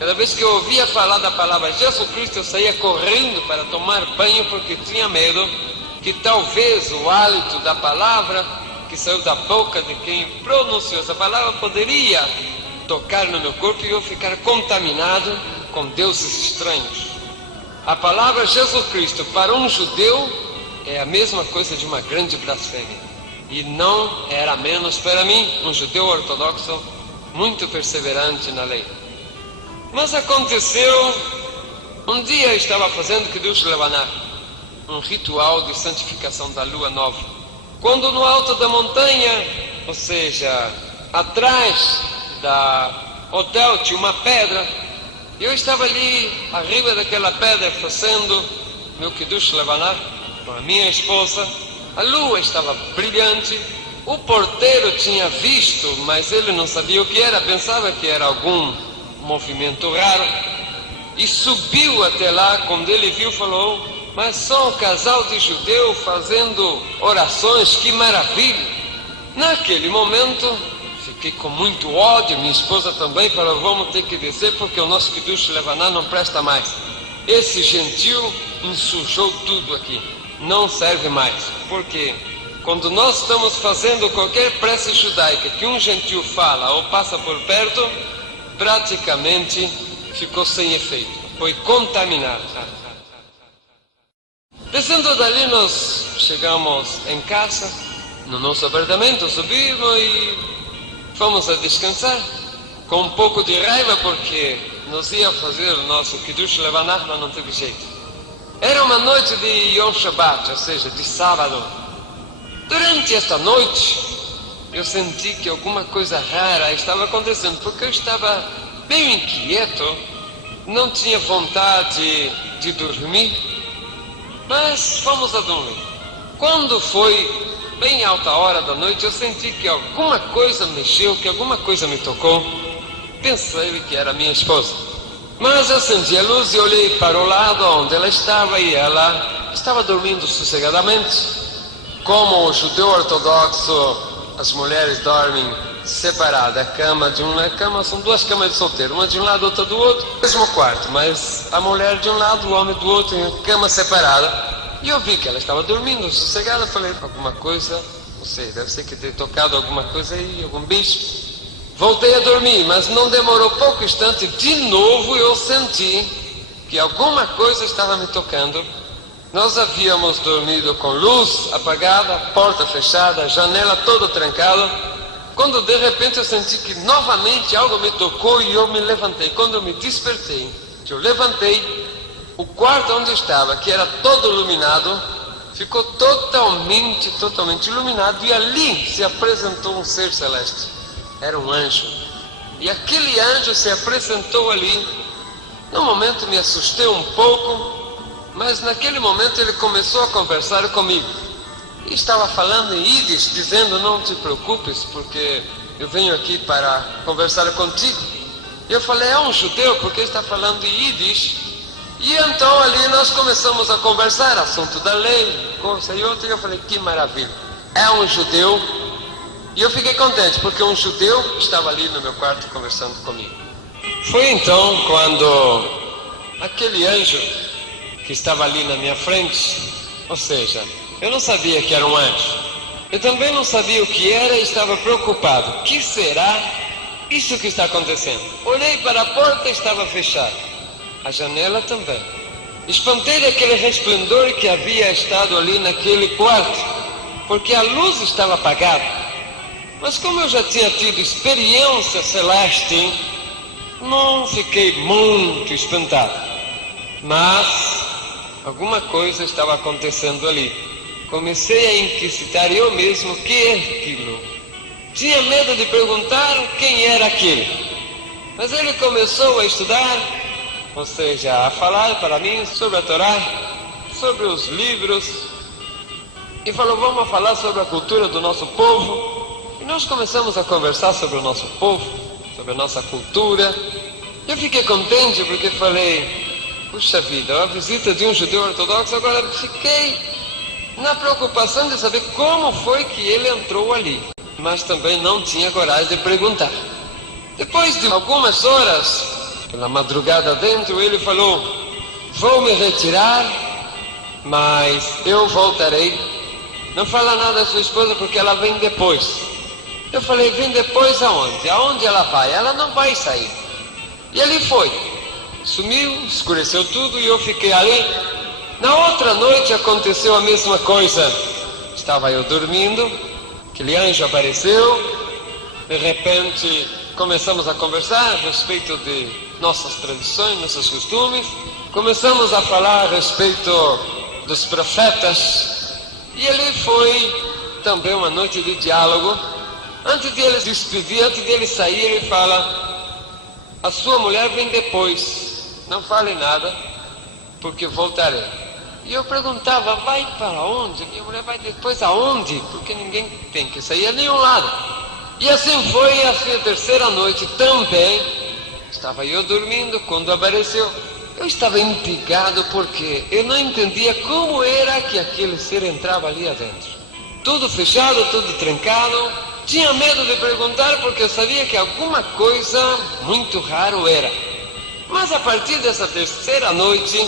cada vez que eu ouvia falar da palavra Jesus Cristo, eu saía correndo para tomar banho, porque tinha medo que talvez o hálito da palavra que saiu da boca de quem pronunciou essa palavra poderia tocar no meu corpo e eu ficar contaminado com deuses estranhos. A palavra Jesus Cristo para um judeu é a mesma coisa de uma grande blasfêmia. E não era menos para mim, um judeu ortodoxo muito perseverante na lei. Mas aconteceu, um dia eu estava fazendo Kiddush Levanar, um ritual de santificação da lua nova. Quando no alto da montanha, ou seja, atrás da hotel tinha uma pedra, eu estava ali, arriba daquela pedra, fazendo meu Kiddush Levanar com a minha esposa. A lua estava brilhante, o porteiro tinha visto, mas ele não sabia o que era, pensava que era algum movimento raro. e subiu até lá. Quando ele viu, falou: mas só um casal de judeu fazendo orações, que maravilha! Naquele momento fiquei com muito ódio. Minha esposa também falou: vamos ter que descer porque o nosso Kiddush Levaná não presta mais. Esse gentil ensujou tudo aqui, não serve mais. Porque quando nós estamos fazendo qualquer prece judaica que um gentil fala ou passa por perto, praticamente ficou sem efeito, foi contaminado. Descendo dali, nós chegamos em casa, no nosso apartamento, subimos e fomos a descansar, com um pouco de raiva porque nós ia fazer o nosso Kiddush Levaná, mas não teve jeito. Era uma noite de Yom Shabbat, ou seja, de sábado. Durante esta noite, eu senti que alguma coisa rara estava acontecendo, porque eu estava bem inquieto, não tinha vontade de dormir, mas fomos a dormir. Quando foi bem alta hora da noite, eu senti que alguma coisa mexeu, que alguma coisa me tocou. Pensei que era minha esposa, mas eu acendi a luz e olhei para o lado onde ela estava, e ela estava dormindo sossegadamente. Como o judeu ortodoxo, as mulheres dormem separadas. A cama são duas camas de solteiro, uma de um lado, outra do outro, mesmo quarto, mas a mulher de um lado, o homem do outro, em cama separada. E eu vi que ela estava dormindo sossegada. Falei: alguma coisa, não sei, deve ser que ter tocado alguma coisa aí, algum bicho. Voltei a dormir, mas não demorou pouco instante, de novo eu senti que alguma coisa estava me tocando. Nós havíamos dormido com luz apagada, porta fechada, janela toda trancada, quando de repente eu senti que novamente algo me tocou e eu me levantei. Quando eu me despertei, que eu levantei, o quarto onde estava, que era todo iluminado, ficou totalmente iluminado, e ali se apresentou um ser celeste. Era um anjo, e aquele anjo se apresentou ali. No momento me assustei um pouco, mas naquele momento ele começou a conversar comigo. E estava falando em Yiddish, dizendo: não te preocupes, porque eu venho aqui para conversar contigo. E eu falei: é um judeu, porque está falando em Yiddish. E então ali nós começamos a conversar, assunto da lei, coisa e outra. E eu falei: que maravilha, é um judeu. E eu fiquei contente, porque um judeu estava ali no meu quarto conversando comigo. Foi então quando aquele anjo que estava ali na minha frente, ou seja, eu não sabia que era um anjo, eu também não sabia o que era e estava preocupado. O que será isso que está acontecendo? Olhei para a porta, estava fechada, a janela também. Espantei daquele resplendor que havia estado ali naquele quarto, porque a luz estava apagada. Mas como eu já tinha tido experiência celeste, não fiquei muito espantado. Mas alguma coisa estava acontecendo ali. Comecei a inquisitar eu mesmo o que é aquilo. Tinha medo de perguntar quem era aquele. Mas ele começou a estudar, ou seja, a falar para mim sobre a Torá, sobre os livros, e falou: vamos falar sobre a cultura do nosso povo. E nós começamos a conversar sobre o nosso povo, sobre a nossa cultura. Eu fiquei contente porque falei: puxa vida, a visita de um judeu ortodoxo. Agora fiquei na preocupação de saber como foi que ele entrou ali, mas também não tinha coragem de perguntar. Depois de algumas horas, pela madrugada dentro, ele falou: vou me retirar, mas eu voltarei. Não fala nada à sua esposa porque ela vem depois. Eu falei: vem depois aonde? Aonde ela vai? Ela não vai sair. E ele foi. Sumiu, escureceu tudo e eu fiquei ali. Na outra noite aconteceu a mesma coisa. Estava eu dormindo, aquele anjo apareceu. De repente começamos a conversar a respeito de nossas tradições, nossos costumes. Começamos a falar a respeito dos profetas. E ali foi também uma noite de diálogo. Antes de ele se despedir, antes de ele sair, ele fala: a sua mulher vem depois, não fale nada, porque voltarei. E eu perguntava: vai para onde? Minha mulher vai depois aonde? Porque ninguém tem que sair a nenhum lado. E assim foi, assim a terceira noite também. Estava eu dormindo quando apareceu. Eu estava intrigado porque eu não entendia como era que aquele ser entrava ali adentro. Tudo fechado, tudo trancado. Tinha medo de perguntar porque eu sabia que alguma coisa muito raro era. Mas a partir dessa terceira noite,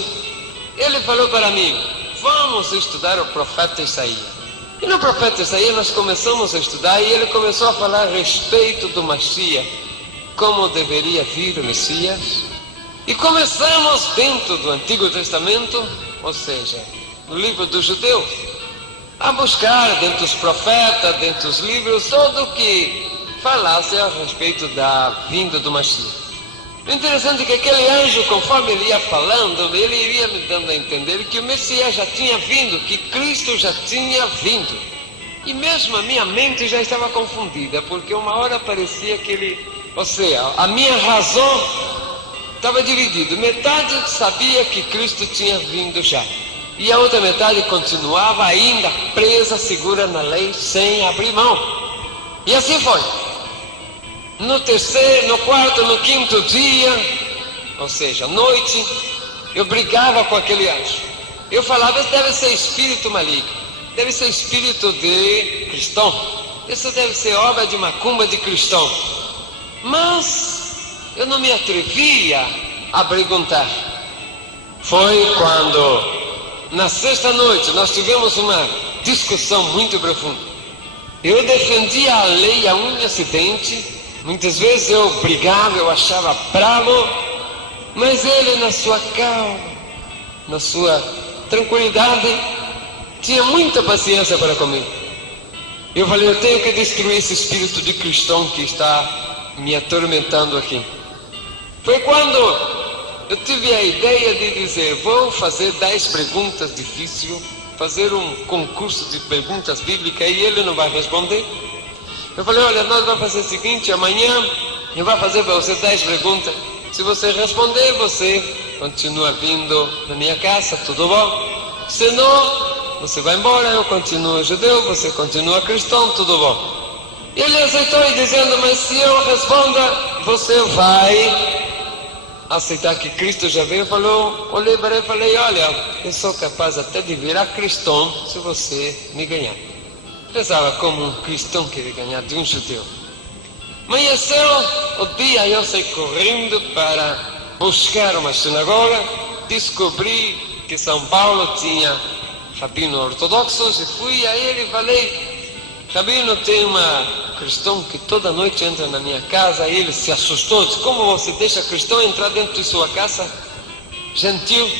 ele falou para mim: vamos estudar o profeta Isaías. E no profeta Isaías nós começamos a estudar e ele começou a falar a respeito do Messias, como deveria vir o Messias. E começamos dentro do Antigo Testamento, ou seja, no livro dos judeus, a buscar dentro dos profetas, dentro dos livros, tudo que falasse a respeito da vinda do Messias. O interessante é que aquele anjo, conforme ele ia falando, ele iria me dando a entender que o Messias já tinha vindo, que Cristo já tinha vindo. E mesmo a minha mente já estava confundida, porque uma hora parecia que ele, ou seja, a minha razão estava dividida. Metade sabia que Cristo tinha vindo já, e a outra metade continuava ainda presa, segura na lei, sem abrir mão. E assim foi. No terceiro, no quarto, no quinto dia, ou seja, noite, eu brigava com aquele anjo. Eu falava: isso deve ser espírito maligno, deve ser espírito de cristão, isso deve ser obra de macumba de cristão. Mas eu não me atrevia a perguntar. Foi quando, na sexta noite, nós tivemos uma discussão muito profunda. Eu defendia a lei a unha e dente. Muitas vezes eu brigava, eu achava bravo, mas ele, na sua calma, na sua tranquilidade, tinha muita paciência para comigo. Eu falei: eu tenho que destruir esse espírito de cristão que está me atormentando aqui. Foi quando eu tive a ideia de dizer: vou fazer 10 perguntas difíceis, fazer um concurso de perguntas bíblicas, e ele não vai responder. Eu falei: olha, nós vamos fazer o seguinte, amanhã eu vou fazer para você 10 perguntas. Se você responder, você continua vindo na minha casa, tudo bom? Se não, você vai embora, eu continuo judeu, você continua cristão, tudo bom? Ele aceitou e dizendo: mas se eu responder, você vai aceitar que Cristo já veio? Olhei para ele e falei: olha, eu sou capaz até de virar cristão se você me ganhar. Pensava como um cristão queria ganhar de um judeu. Amanheceu o dia, eu saí correndo para buscar uma sinagoga. Descobri que São Paulo tinha rabino ortodoxos e fui a ele e falei: rabino, tem uma cristão que toda noite entra na minha casa. E ele se assustou, disse: como você deixa cristão entrar dentro de sua casa? Gentil.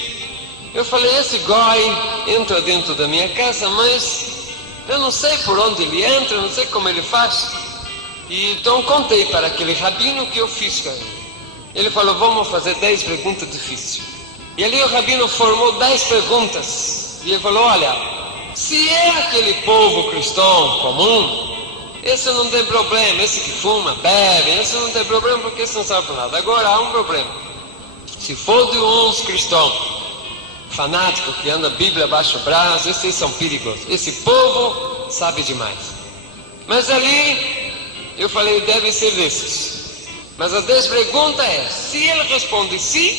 Eu falei: esse goi entra dentro da minha casa, mas eu não sei por onde ele entra, não sei como ele faz. E então contei para aquele rabino que eu fiz com ele. Ele falou: vamos fazer 10 perguntas difíceis. E ali o rabino formou 10 perguntas. E ele falou: olha, se é aquele povo cristão comum, esse não tem problema. Esse que fuma, bebe, esse não tem problema porque esse não sabe nada. Agora há um problema. Se for de uns cristãos fanáticos que andam a Bíblia abaixo do braço, esses são perigosos. Esse povo sabe demais. Mas ali eu falei: deve ser desses. Mas a 10 perguntas é: se ele responde sim,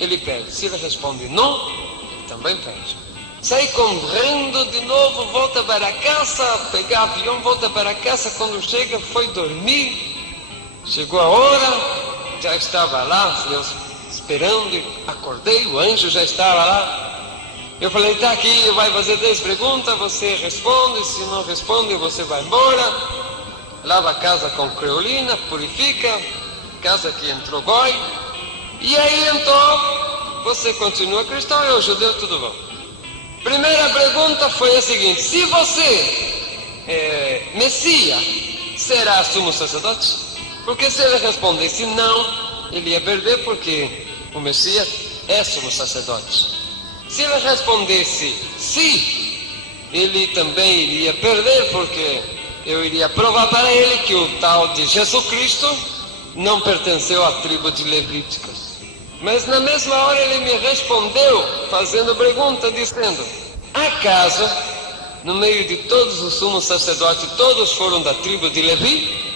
ele perde. Se ele responde não, ele também perde. Saí correndo de novo, volta para casa, pegar avião, volta para casa. Quando chega, foi dormir. Chegou a hora, já estava lá, eu esperando, acordei, o anjo já estava lá. Eu falei: está aqui, vai fazer 10 perguntas, você responde, se não responde, você vai embora. Lava a casa com creolina, purifica, casa que entrou goi. E aí então, você continua cristão, eu judeu, tudo bom. Primeira pergunta foi a seguinte: se você Messias, será sumo sacerdote? Porque se ele respondesse não, ele ia perder, porque o Messias é sumo sacerdote. Se ele respondesse sim, ele também iria perder, porque eu iria provar para ele que o tal de Jesus Cristo não pertenceu à tribo de Levíticos. Mas na mesma hora ele me respondeu, fazendo pergunta, dizendo: acaso, no meio de todos os sumos sacerdotes, todos foram da tribo de Levi?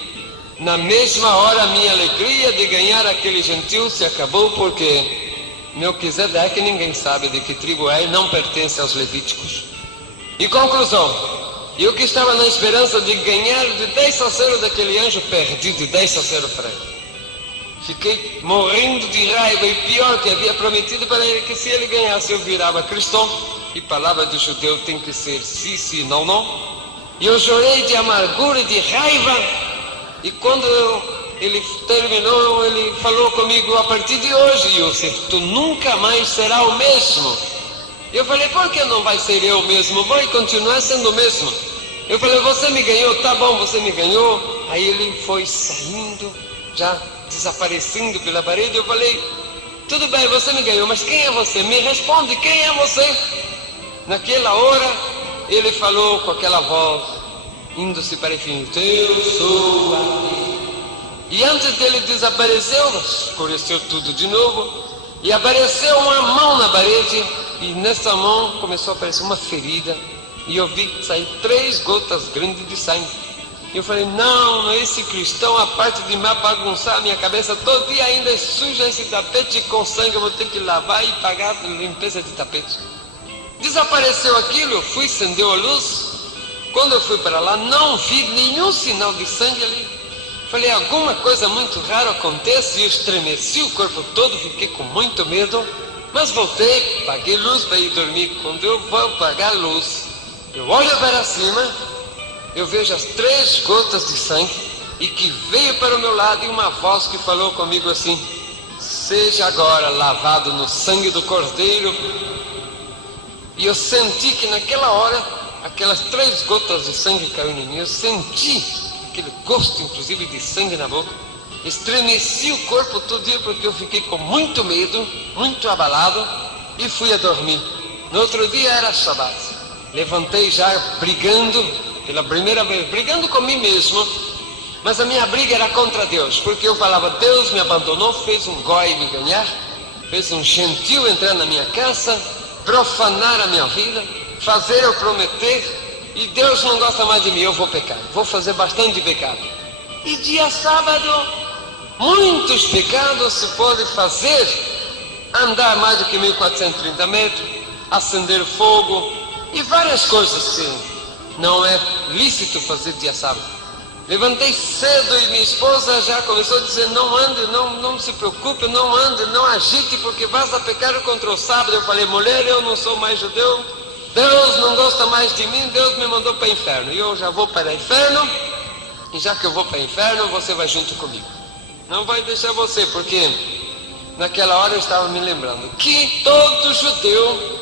Na mesma hora a minha alegria de ganhar aquele gentil se acabou, porque Melquisedeque ninguém sabe de que tribo é e não pertence aos levíticos. E conclusão, eu que estava na esperança de ganhar de 10 saceros daquele anjo, perdi de 10 saceros para ele. Fiquei morrendo de raiva e pior, que havia prometido para ele que se ele ganhasse eu virava cristão. E palavra de judeu tem que ser sim, sim, não, não. E eu chorei de amargura e de raiva. E quando ele terminou, ele falou comigo: a partir de hoje, Yosef, tu nunca mais será o mesmo. Eu falei: por que não vai ser eu mesmo? Vai continuar sendo o mesmo. Eu falei: você me ganhou, tá bom, você me ganhou. Aí ele foi saindo, já desaparecendo pela parede. Eu falei: tudo bem, você me ganhou, mas quem é você? Me responde, quem é você? Naquela hora, ele falou com aquela voz, indo-se para o infinito: eu sou aqui. E antes dele desaparecer, escureceu tudo de novo, e apareceu uma mão na parede, e nessa mão começou a aparecer uma ferida, e eu vi sair 3 gotas grandes de sangue. E eu falei: não, esse cristão, a parte de me bagunçar a minha cabeça, todo dia ainda é suja esse tapete com sangue, eu vou ter que lavar e pagar a limpeza de tapete. Desapareceu aquilo, fui, acendeu a luz. Quando eu fui para lá, não vi nenhum sinal de sangue ali. Falei: alguma coisa muito rara acontece. E eu estremeci o corpo todo, fiquei com muito medo. Mas voltei, paguei luz para ir dormir. Quando eu vou apagar a luz, eu olho para cima, eu vejo as 3 gotas de sangue, e que veio para o meu lado, e uma voz que falou comigo assim: seja agora lavado no sangue do Cordeiro. E eu senti que naquela hora, aquelas 3 gotas de sangue caíram em mim. Eu senti aquele gosto, inclusive, de sangue na boca. Estremeci o corpo todo dia, porque eu fiquei com muito medo, muito abalado, e fui a dormir. No outro dia era Shabat. Levantei já brigando, pela primeira vez, brigando com mim mesmo. Mas a minha briga era contra Deus, porque eu falava: Deus me abandonou, fez um goi me ganhar, fez um gentil entrar na minha casa, profanar a minha vida, fazer eu prometer, e Deus não gosta mais de mim, eu vou pecar, vou fazer bastante pecado. E dia sábado, muitos pecados se pode fazer: andar mais do que 1430 metros, acender fogo e várias coisas que não é lícito fazer dia sábado. Levantei cedo e minha esposa já começou a dizer: não ande, não se preocupe, não ande, não agite, porque vas a pecar contra o sábado. Eu falei: mulher, eu não sou mais judeu, Deus não gosta mais de mim, Deus me mandou para o inferno, e eu já vou para o inferno, e já que eu vou para o inferno, você vai junto comigo. Não vai deixar você, porque naquela hora eu estava me lembrando que todo judeu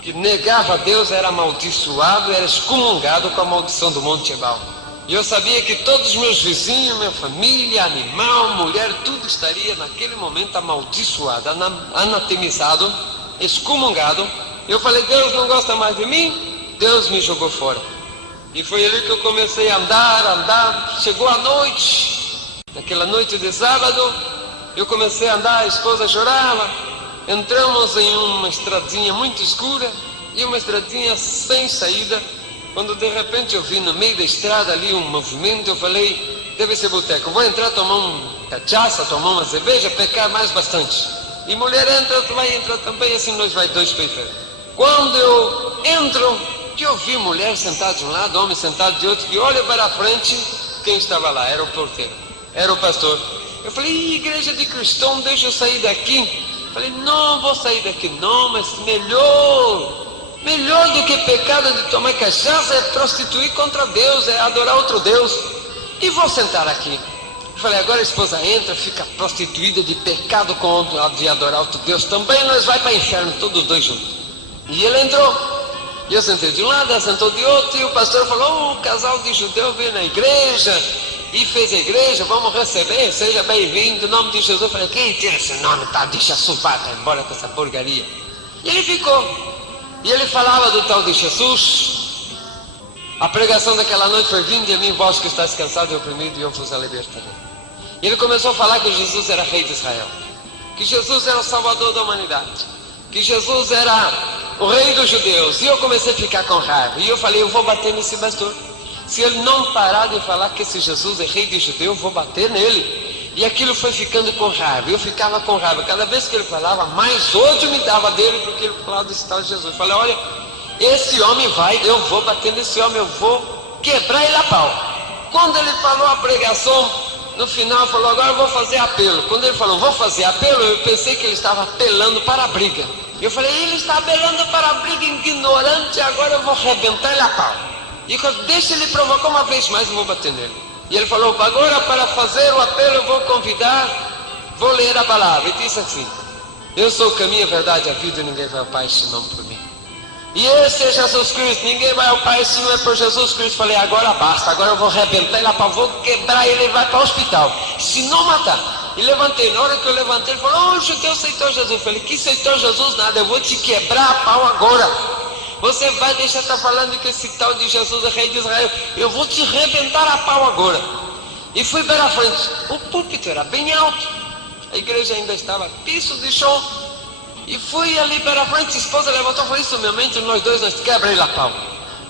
que negava a Deus era amaldiçoado, era excomungado com a maldição do Monte Ebal. E eu sabia que todos os meus vizinhos, minha família, animal, mulher, tudo estaria naquele momento amaldiçoado, anatemizado, excomungado. Eu falei: Deus não gosta mais de mim, Deus me jogou fora. E foi ali que eu comecei a andar. Chegou a noite, naquela noite de sábado, eu comecei a andar, a esposa chorava. Entramos em uma estradinha muito escura, e uma estradinha sem saída, quando de repente eu vi no meio da estrada ali um movimento. Eu falei: deve ser boteco, vou entrar, tomar cachaça, tomar uma cerveja, pecar mais bastante. E mulher entra, tu vai entrar também, assim nós vai 2 para o inferno. Quando eu entro, que eu vi mulher sentada de um lado, homem sentado de outro, que olha para a frente, quem estava lá? Era o porteiro, era o pastor. Eu falei: igreja de cristão, deixa eu sair daqui. Falei: não vou sair daqui não, mas melhor do que pecado de tomar cachaça é prostituir contra Deus, é adorar outro Deus. E vou sentar aqui. Falei: agora a esposa entra, fica prostituída de pecado de adorar outro Deus, também nós vai para o inferno, todos 2 juntos. E ele entrou, e eu sentei de um lado, ela sentou de outro, e o pastor falou: o casal de judeu veio na igreja e fez a igreja, vamos receber, seja bem-vindo, em nome de Jesus. Eu falei: quem tira esse nome, tá? Deixa sufar, tá embora com essa porcaria. E ele ficou. E ele falava do tal de Jesus. A pregação daquela noite foi: vinde a mim, vós que estáis cansados e oprimidos, e eu vos libertarei. E ele começou a falar que Jesus era rei de Israel, que Jesus era o salvador da humanidade, que Jesus era o rei dos judeus. E eu comecei a ficar com raiva, e eu falei: eu vou bater nesse pastor. Se ele não parar de falar que esse Jesus é rei de judeu, eu vou bater nele. E aquilo foi ficando com raiva, eu ficava com raiva. Cada vez que ele falava, mais ódio me dava dele, porque ele falava desse tal de Jesus. Eu falei, olha, esse homem vai, eu vou bater nesse homem, eu vou quebrar ele a pau. Quando ele falou a pregação, no final ele falou, agora eu vou fazer apelo. Quando ele falou, vou fazer apelo, eu pensei que ele estava apelando para a briga. Eu falei, ele está apelando para a briga, ignorante, agora eu vou arrebentar ele a pau. E deixa ele provocar uma vez mais, eu vou bater nele. E ele falou, agora para fazer o apelo eu vou convidar, vou ler a palavra. E disse assim, eu sou o caminho, a verdade e a vida, e ninguém vai ao Pai senão por mim. E esse é Jesus Cristo, ninguém vai ao Pai se não é por Jesus Cristo. Falei, agora basta, agora eu vou arrebentar ele, vou quebrar ele, ele vai para o hospital, se não matar. E levantei, na hora que eu levantei, ele falou, o judeu aceitou Jesus. Eu falei, que aceitou Jesus nada, eu vou te quebrar a pau agora. Você vai deixar de estar falando que esse tal de Jesus é rei de Israel, eu vou te arrebentar a pau agora. E fui para a frente, o púlpito era bem alto, a igreja ainda estava piso de chão. E fui ali para a frente, a esposa levantou e falou, isso meu mente, nós dois, nós quebra ele a pau.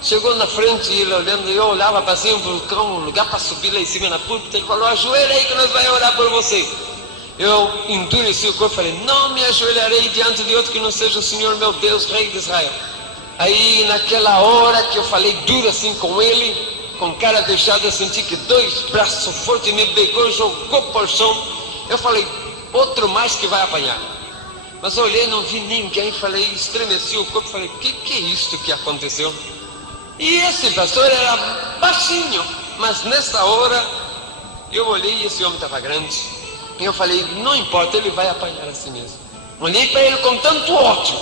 Chegou na frente, ele olhando, eu olhava para cima, um lugar para subir lá em cima na púlpita, ele falou, ajoelha aí que nós vamos orar por você. Eu endureci o corpo e falei, não me ajoelharei diante de outro que não seja o Senhor meu Deus, rei de Israel. Aí naquela hora que eu falei duro assim com ele, com cara deixada, eu senti que dois braços fortes me pegou, jogou por chão. Eu falei, outro mais que vai apanhar. Mas eu olhei, não vi ninguém, falei, estremeci o corpo, falei, que é isto que aconteceu? E esse pastor era baixinho, mas nessa hora eu olhei e esse homem estava grande. E eu falei, não importa, ele vai apanhar assim mesmo. Olhei para ele com tanto ódio.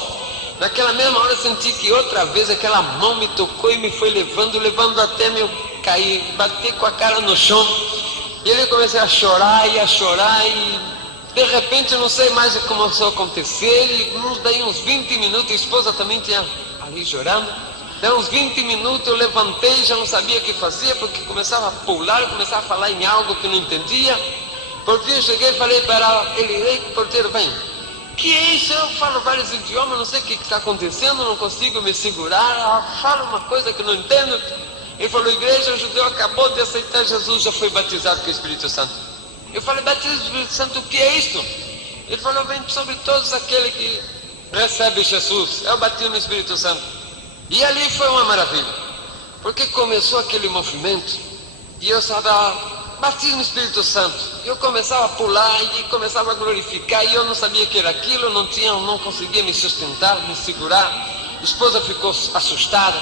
Naquela mesma hora eu senti que outra vez aquela mão me tocou e me foi levando até eu cair, bater com a cara no chão. E ele começou a chorar e de repente eu não sei mais o que começou a acontecer. E daí uns 20 minutos, a esposa também tinha ali chorando. Daí uns 20 minutos eu levantei, já não sabia o que fazia, porque começava a pular, começava a falar em algo que não entendia. Por fim eu cheguei e falei para ele, ei porteiro, vem. Que é isso? Eu falo vários idiomas, não sei o que está acontecendo, não consigo me segurar, falo uma coisa que não entendo. Ele falou, igreja, o judeu acabou de aceitar Jesus, já foi batizado com o Espírito Santo. Eu falei, batismo do Espírito Santo, o que é isto? Ele falou, vem sobre todos aqueles que recebem Jesus, é o batismo do Espírito Santo. E ali foi uma maravilha, porque começou aquele movimento, e eu estava, batismo do Espírito Santo, eu começava a pular, e começava a glorificar, e eu não sabia o que era aquilo, não conseguia me sustentar, me segurar. A esposa ficou assustada,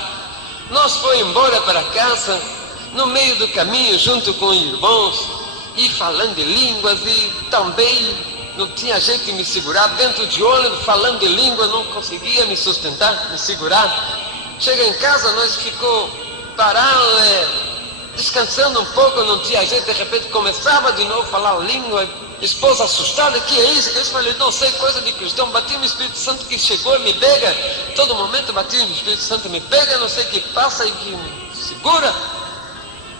nós fomos embora para casa, no meio do caminho, junto com irmãos, e falando de línguas, e também não tinha jeito de me segurar, dentro de ônibus, falando de língua, não conseguia me sustentar, me segurar. Chega em casa, nós ficou parado, descansando um pouco, não tinha jeito, de repente começava de novo a falar língua, esposa assustada, que é isso? Que eu falei, não sei, coisa de cristão, batismo do Espírito Santo que chegou e me pega, todo momento batismo do Espírito Santo me pega, não sei o que passa e que me segura.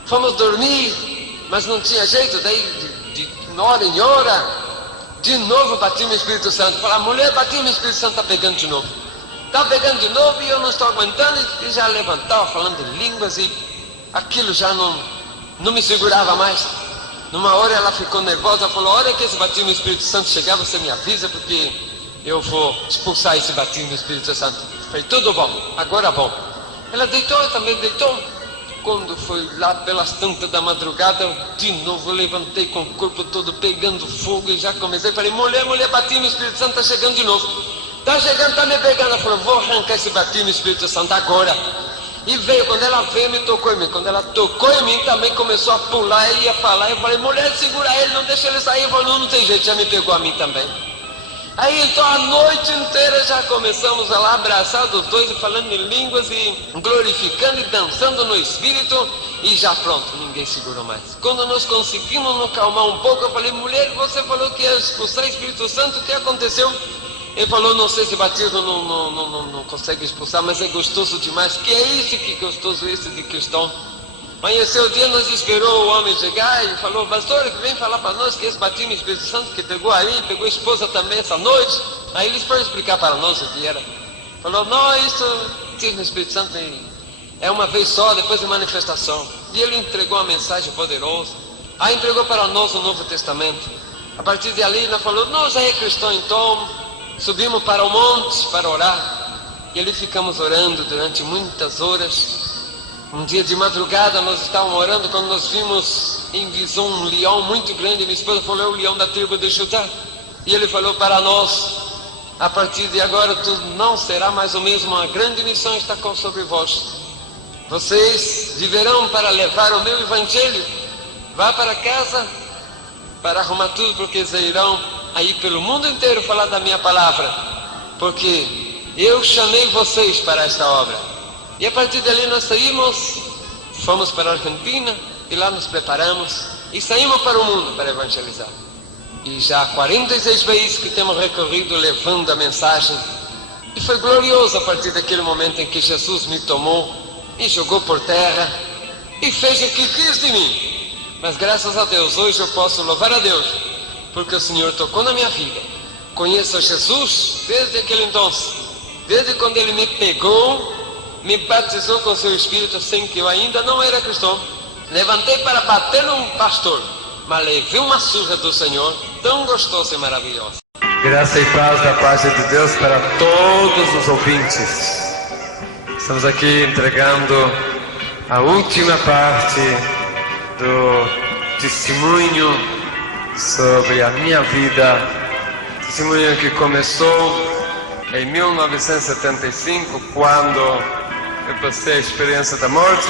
Fomos dormir, mas não tinha jeito, daí de hora em hora, de novo batismo do Espírito Santo. Falar, mulher, batismo do Espírito Santo está pegando de novo. Está pegando de novo e eu não estou aguentando, e já levantava falando de línguas e aquilo já não me segurava mais. Numa hora ela ficou nervosa, falou, a hora que esse batismo do Espírito Santo chegar, você me avisa, porque eu vou expulsar esse batismo do Espírito Santo. Falei, tudo bom, agora bom. Ela deitou, eu também deitou. Quando foi lá pelas tantas da madrugada, de novo eu levantei com o corpo todo pegando fogo e já comecei, falei, mulher, batismo do Espírito Santo está chegando de novo. Está chegando, está me pegando. Ela falou, vou arrancar esse batismo do Espírito Santo agora. E veio, quando ela veio, me tocou em mim. Quando ela tocou em mim, também começou a pular e ia falar. Eu falei, mulher, segura ele, não deixa ele sair. Eu falei, não tem jeito, já me pegou a mim também. Aí então a noite inteira já começamos a lá abraçar os dois e falando em línguas e glorificando e dançando no Espírito. E já pronto, ninguém segurou mais. Quando nós conseguimos nos calmar um pouco, eu falei, mulher, você falou que ia expulsar o Espírito Santo, o que aconteceu? Ele falou, não sei se batismo não consegue expulsar, mas é gostoso demais. Que é isso, que gostoso isso de cristão. Amanheceu o dia, nós esperou o homem chegar e falou, pastor, vem falar para nós que esse batismo do Espírito Santo que pegou aí, pegou a esposa também essa noite. Aí eles foram explicar para nós o que era. Falou, não, isso, batismo do Espírito Santo é uma vez só, depois de manifestação. E ele entregou uma mensagem poderosa. Aí entregou para nós o Novo Testamento. A partir de ali, nós falou, nós já é cristão, então subimos para o monte para orar. E ali ficamos orando durante muitas horas. Um dia de madrugada nós estávamos orando quando nós vimos em visão um leão muito grande. Minha esposa falou, é o leão da tribo de Judá. E ele falou para nós, a partir de agora tudo não será mais o mesmo, uma grande missão está sobre vós. Vocês viverão para levar o meu evangelho. Vá para casa para arrumar tudo, porque eles irão aí pelo mundo inteiro falar da minha palavra, porque eu chamei vocês para esta obra. E a partir dali nós saímos, fomos para a Argentina e lá nos preparamos e saímos para o mundo para evangelizar. E já 46 países que temos recorrido levando a mensagem. E foi glorioso a partir daquele momento em que Jesus me tomou e jogou por terra e fez o que quis de mim. Mas graças a Deus, hoje eu posso louvar a Deus, porque o Senhor tocou na minha vida. Conheço Jesus desde aquele então, desde quando Ele me pegou, me batizou com seu Espírito, sem que eu ainda não era cristão. Levantei para bater num pastor, mas levei uma surra do Senhor, tão gostosa e maravilhosa. Graça e paz da parte de Deus para todos os ouvintes. Estamos aqui entregando a última parte do testemunho sobre a minha vida. Testemunho que começou em 1975, quando eu passei a experiência da morte.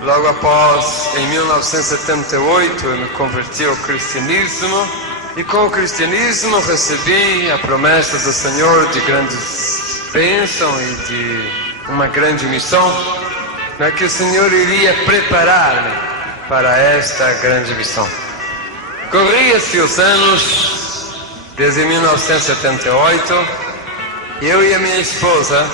Logo após, em 1978, eu me converti ao cristianismo. E com o cristianismo recebi a promessa do Senhor de grandes bênçãos e de uma grande missão, que o Senhor iria preparar-me para esta grande missão. Corria-se os anos, desde 1978, eu e a minha esposa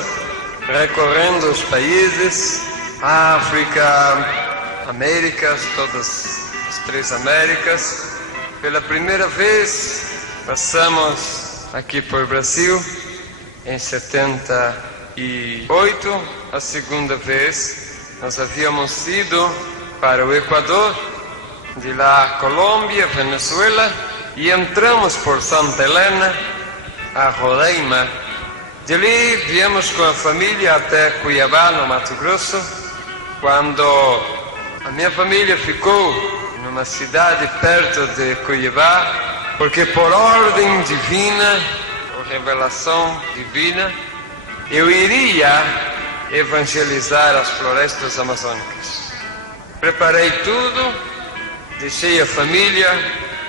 recorrendo os países, África, Américas, todas as 3 Américas. Pela primeira vez passamos aqui por Brasil em 78. A segunda vez nós havíamos ido para o Equador, de lá Colômbia, Venezuela, e entramos por Santa Helena a Roraima. De ali viemos com a família até Cuiabá, no Mato Grosso. Quando a minha família ficou numa cidade perto de Cuiabá, porque por ordem divina, por revelação divina, eu iria evangelizar as florestas amazônicas. Preparei tudo, deixei a família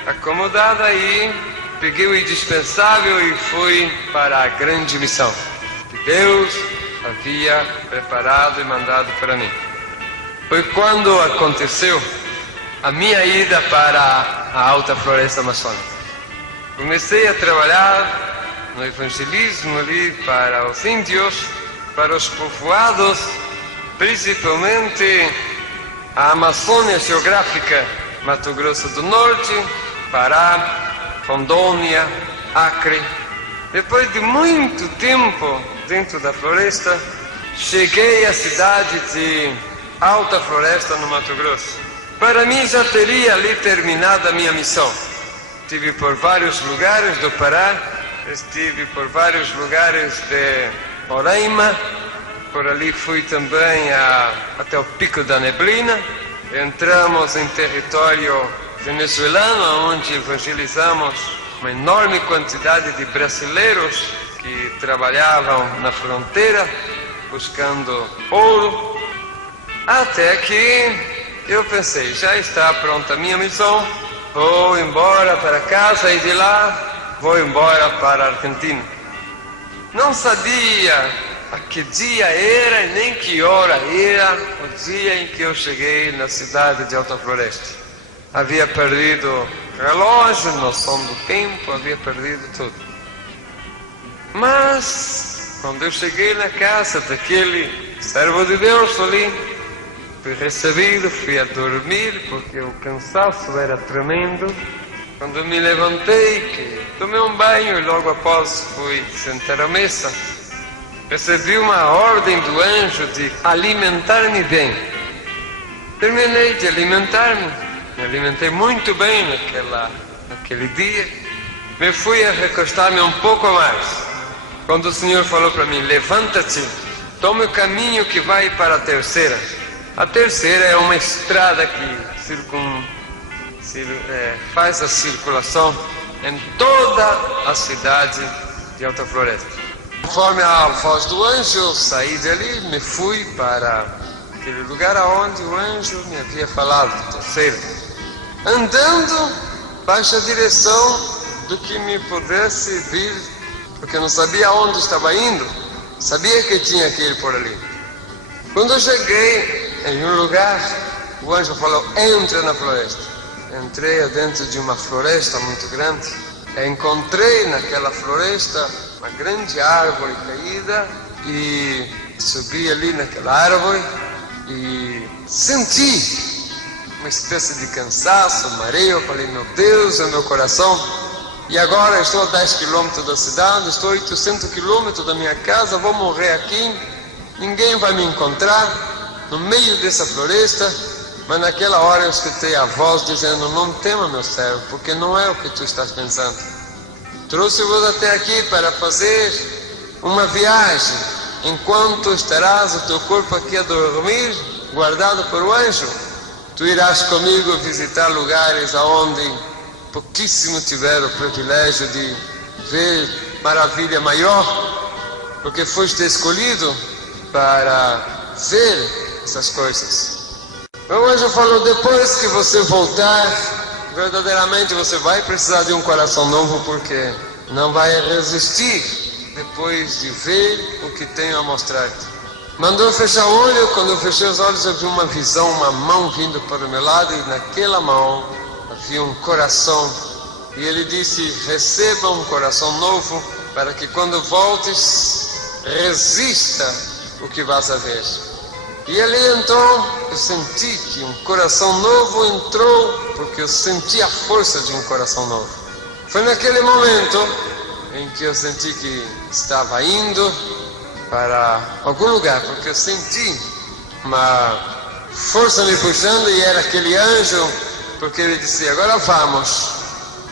acomodada e peguei o indispensável e fui para a grande missão que Deus havia preparado e mandado para mim. Foi quando aconteceu a minha ida para a Alta Floresta Amazônica. Comecei a trabalhar no evangelismo ali para os índios, para os povoados, principalmente a Amazônia geográfica, Mato Grosso do Norte, Pará, Rondônia, Acre. Depois de muito tempo dentro da floresta, cheguei à cidade de Alta Floresta, no Mato Grosso. Para mim já teria ali terminado a minha missão. Estive por vários lugares do Pará, estive por vários lugares de Roraima, por ali fui também até o Pico da Neblina. Entramos em território venezuelano, onde evangelizamos uma enorme quantidade de brasileiros que trabalhavam na fronteira buscando ouro. Até que eu pensei, já está pronta a minha missão, vou embora para casa e de lá vou embora para a Argentina. Não sabia a que dia era e nem que hora era o dia em que eu cheguei na cidade de Alta Floresta. Havia perdido relógio, noção do tempo, havia perdido tudo. Mas, quando eu cheguei na casa daquele servo de Deus ali, fui recebido, fui a dormir, porque o cansaço era tremendo. Quando me levantei, que tomei um banho e logo após fui sentar à mesa, recebi uma ordem do anjo de alimentar-me bem. Terminei de alimentar-me me alimentei muito bem naquele dia. Me fui a recostar-me um pouco mais, quando o Senhor falou para mim: levanta-te, tome o caminho que vai para a terceira. A terceira é uma estrada que faz a circulação em toda a cidade de Alta Floresta. Conforme a voz do anjo, eu saí dali, me fui para aquele lugar aonde o anjo me havia falado, terceiro, andando baixa a direção do que me pudesse vir, porque eu não sabia aonde estava indo, sabia que tinha que ir por ali. Quando eu cheguei em um lugar, o anjo falou: entra na floresta. Entrei dentro de uma floresta muito grande, encontrei naquela floresta uma grande árvore caída e subi ali naquela árvore e senti uma espécie de cansaço, mareo. Falei: meu Deus, é meu coração. E agora estou a 10 quilômetros da cidade, estou a 800 quilômetros da minha casa, vou morrer aqui, ninguém vai me encontrar no meio dessa floresta. Mas naquela hora eu escutei a voz dizendo: não tema, meu servo, porque não é o que tu estás pensando. Trouxe-vos até aqui para fazer uma viagem, enquanto estarás o teu corpo aqui a dormir, guardado por um anjo. Tu irás comigo visitar lugares aonde pouquíssimo tiveram o privilégio de ver maravilha maior, porque foste escolhido para ver essas coisas. O anjo falou: depois que você voltar, verdadeiramente você vai precisar de um coração novo, porque não vai resistir depois de ver o que tenho a mostrar-te. Mandou fechar o olho. Quando eu fechei os olhos, eu vi uma visão, uma mão vindo para o meu lado, e naquela mão havia um coração. E ele disse: receba um coração novo, para que quando voltes, resista o que vas a ver. E ali então eu senti que um coração novo entrou, porque eu senti a força de um coração novo. Foi naquele momento em que eu senti que estava indo para algum lugar, porque eu senti uma força me puxando, e era aquele anjo, porque ele disse: agora vamos.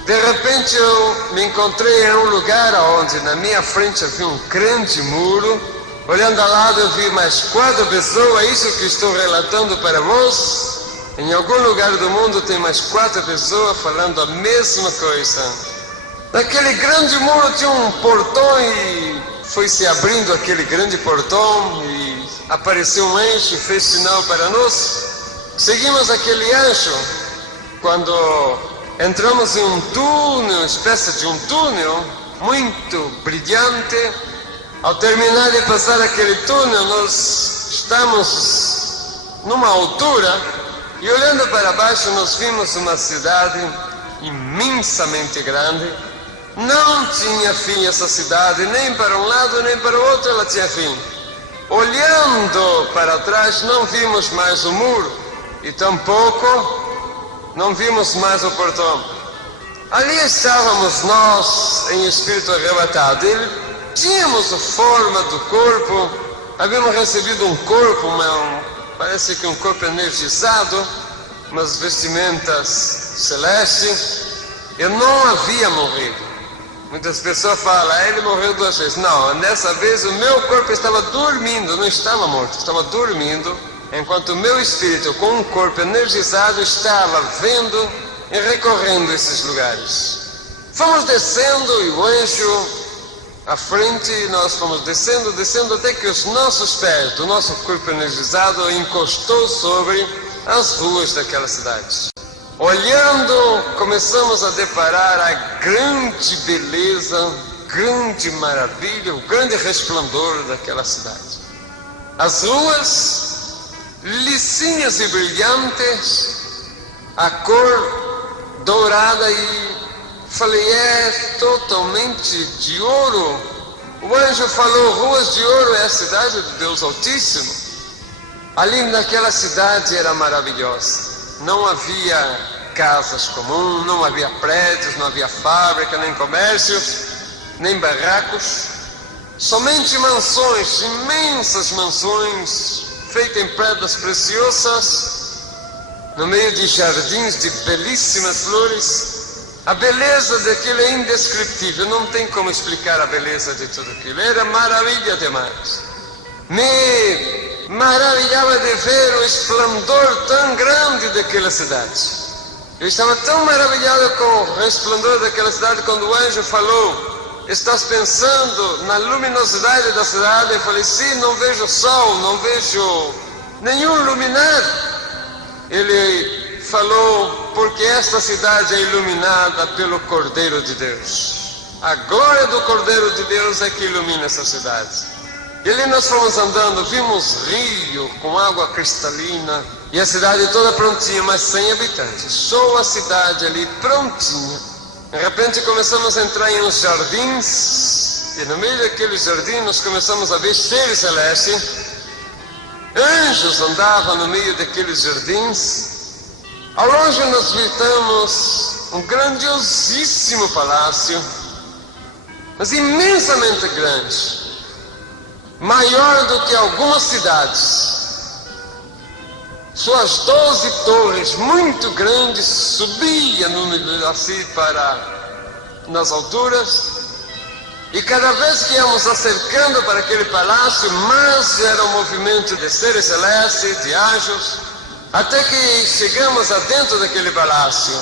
De repente eu me encontrei em um lugar onde na minha frente havia um grande muro. Olhando ao lado, eu vi mais 4 pessoas. Isso que estou relatando para vós, em algum lugar do mundo tem mais 4 pessoas falando a mesma coisa. Naquele grande muro tinha um portão, e foi se abrindo aquele grande portão, e apareceu um anjo, fez sinal para nós. Seguimos aquele anjo. Quando entramos em um túnel, uma espécie de um túnel muito brilhante. Ao terminar de passar aquele túnel, nós estamos numa altura, e olhando para baixo nós vimos uma cidade imensamente grande. Não tinha fim essa cidade, nem para um lado nem para o outro ela tinha fim. Olhando para trás, não vimos mais o muro, e tampouco não vimos mais o portão. Ali estávamos nós em espírito arrebatado. Tínhamos a forma do corpo, havíamos recebido um corpo, parece que um corpo energizado, umas vestimentas celestes. Eu não havia morrido. Muitas pessoas falam: ele morreu 2 vezes. Não, dessa vez o meu corpo estava dormindo, não estava morto, estava dormindo, enquanto o meu espírito, com um corpo energizado, estava vendo e recorrendo esses lugares. Fomos descendo, e o anjo à frente, nós fomos descendo até que os nossos pés, do nosso corpo energizado, encostou sobre as ruas daquela cidade. Olhando, começamos a deparar a grande beleza, grande maravilha, o grande resplandor daquela cidade. As ruas lisinhas e brilhantes, a cor dourada, e falei: é totalmente de ouro. O anjo falou: ruas de ouro é a cidade do Deus Altíssimo. Ali naquela cidade era maravilhosa. Não havia casas comuns, não havia prédios, não havia fábrica, nem comércios, nem barracos. Somente mansões, imensas mansões, feitas em pedras preciosas, no meio de jardins de belíssimas flores. A beleza daquilo é indescritível, não tem como explicar a beleza de tudo aquilo. Era maravilha demais. Me maravilhava de ver o esplendor tão grande daquela cidade. Eu estava tão maravilhado com o resplendor daquela cidade quando o anjo falou: estás pensando na luminosidade da cidade? Eu falei: sim, não vejo sol, não vejo nenhum luminar. Ele falou: porque esta cidade é iluminada pelo Cordeiro de Deus. A glória do Cordeiro de Deus é que ilumina essa cidade. E ali nós fomos andando, vimos rio com água cristalina e a cidade toda prontinha, mas sem habitantes. Só a cidade ali prontinha. De repente começamos a entrar em uns jardins e no meio daqueles jardins nós começamos a ver seres celestes. Anjos andavam no meio daqueles jardins. Ao longe nós visitamos um grandiosíssimo palácio, mas imensamente grande, maior do que algumas cidades. Suas 12 torres muito grandes subiam assim nas alturas, e cada vez que íamos acercando para aquele palácio, mais era um movimento de seres celestes, de anjos, até que chegamos adentro daquele palácio.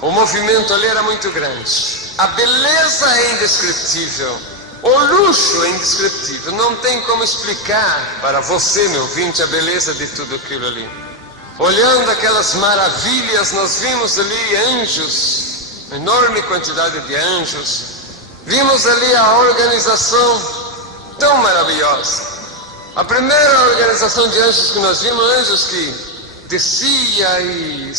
O movimento ali era muito grande. A beleza é indescritível. O luxo é indescritível. Não tem como explicar para você, meu ouvinte, a beleza de tudo aquilo ali. Olhando aquelas maravilhas, nós vimos ali anjos, uma enorme quantidade de anjos. Vimos ali a organização tão maravilhosa. A primeira organização de anjos que nós vimos, anjos que descia e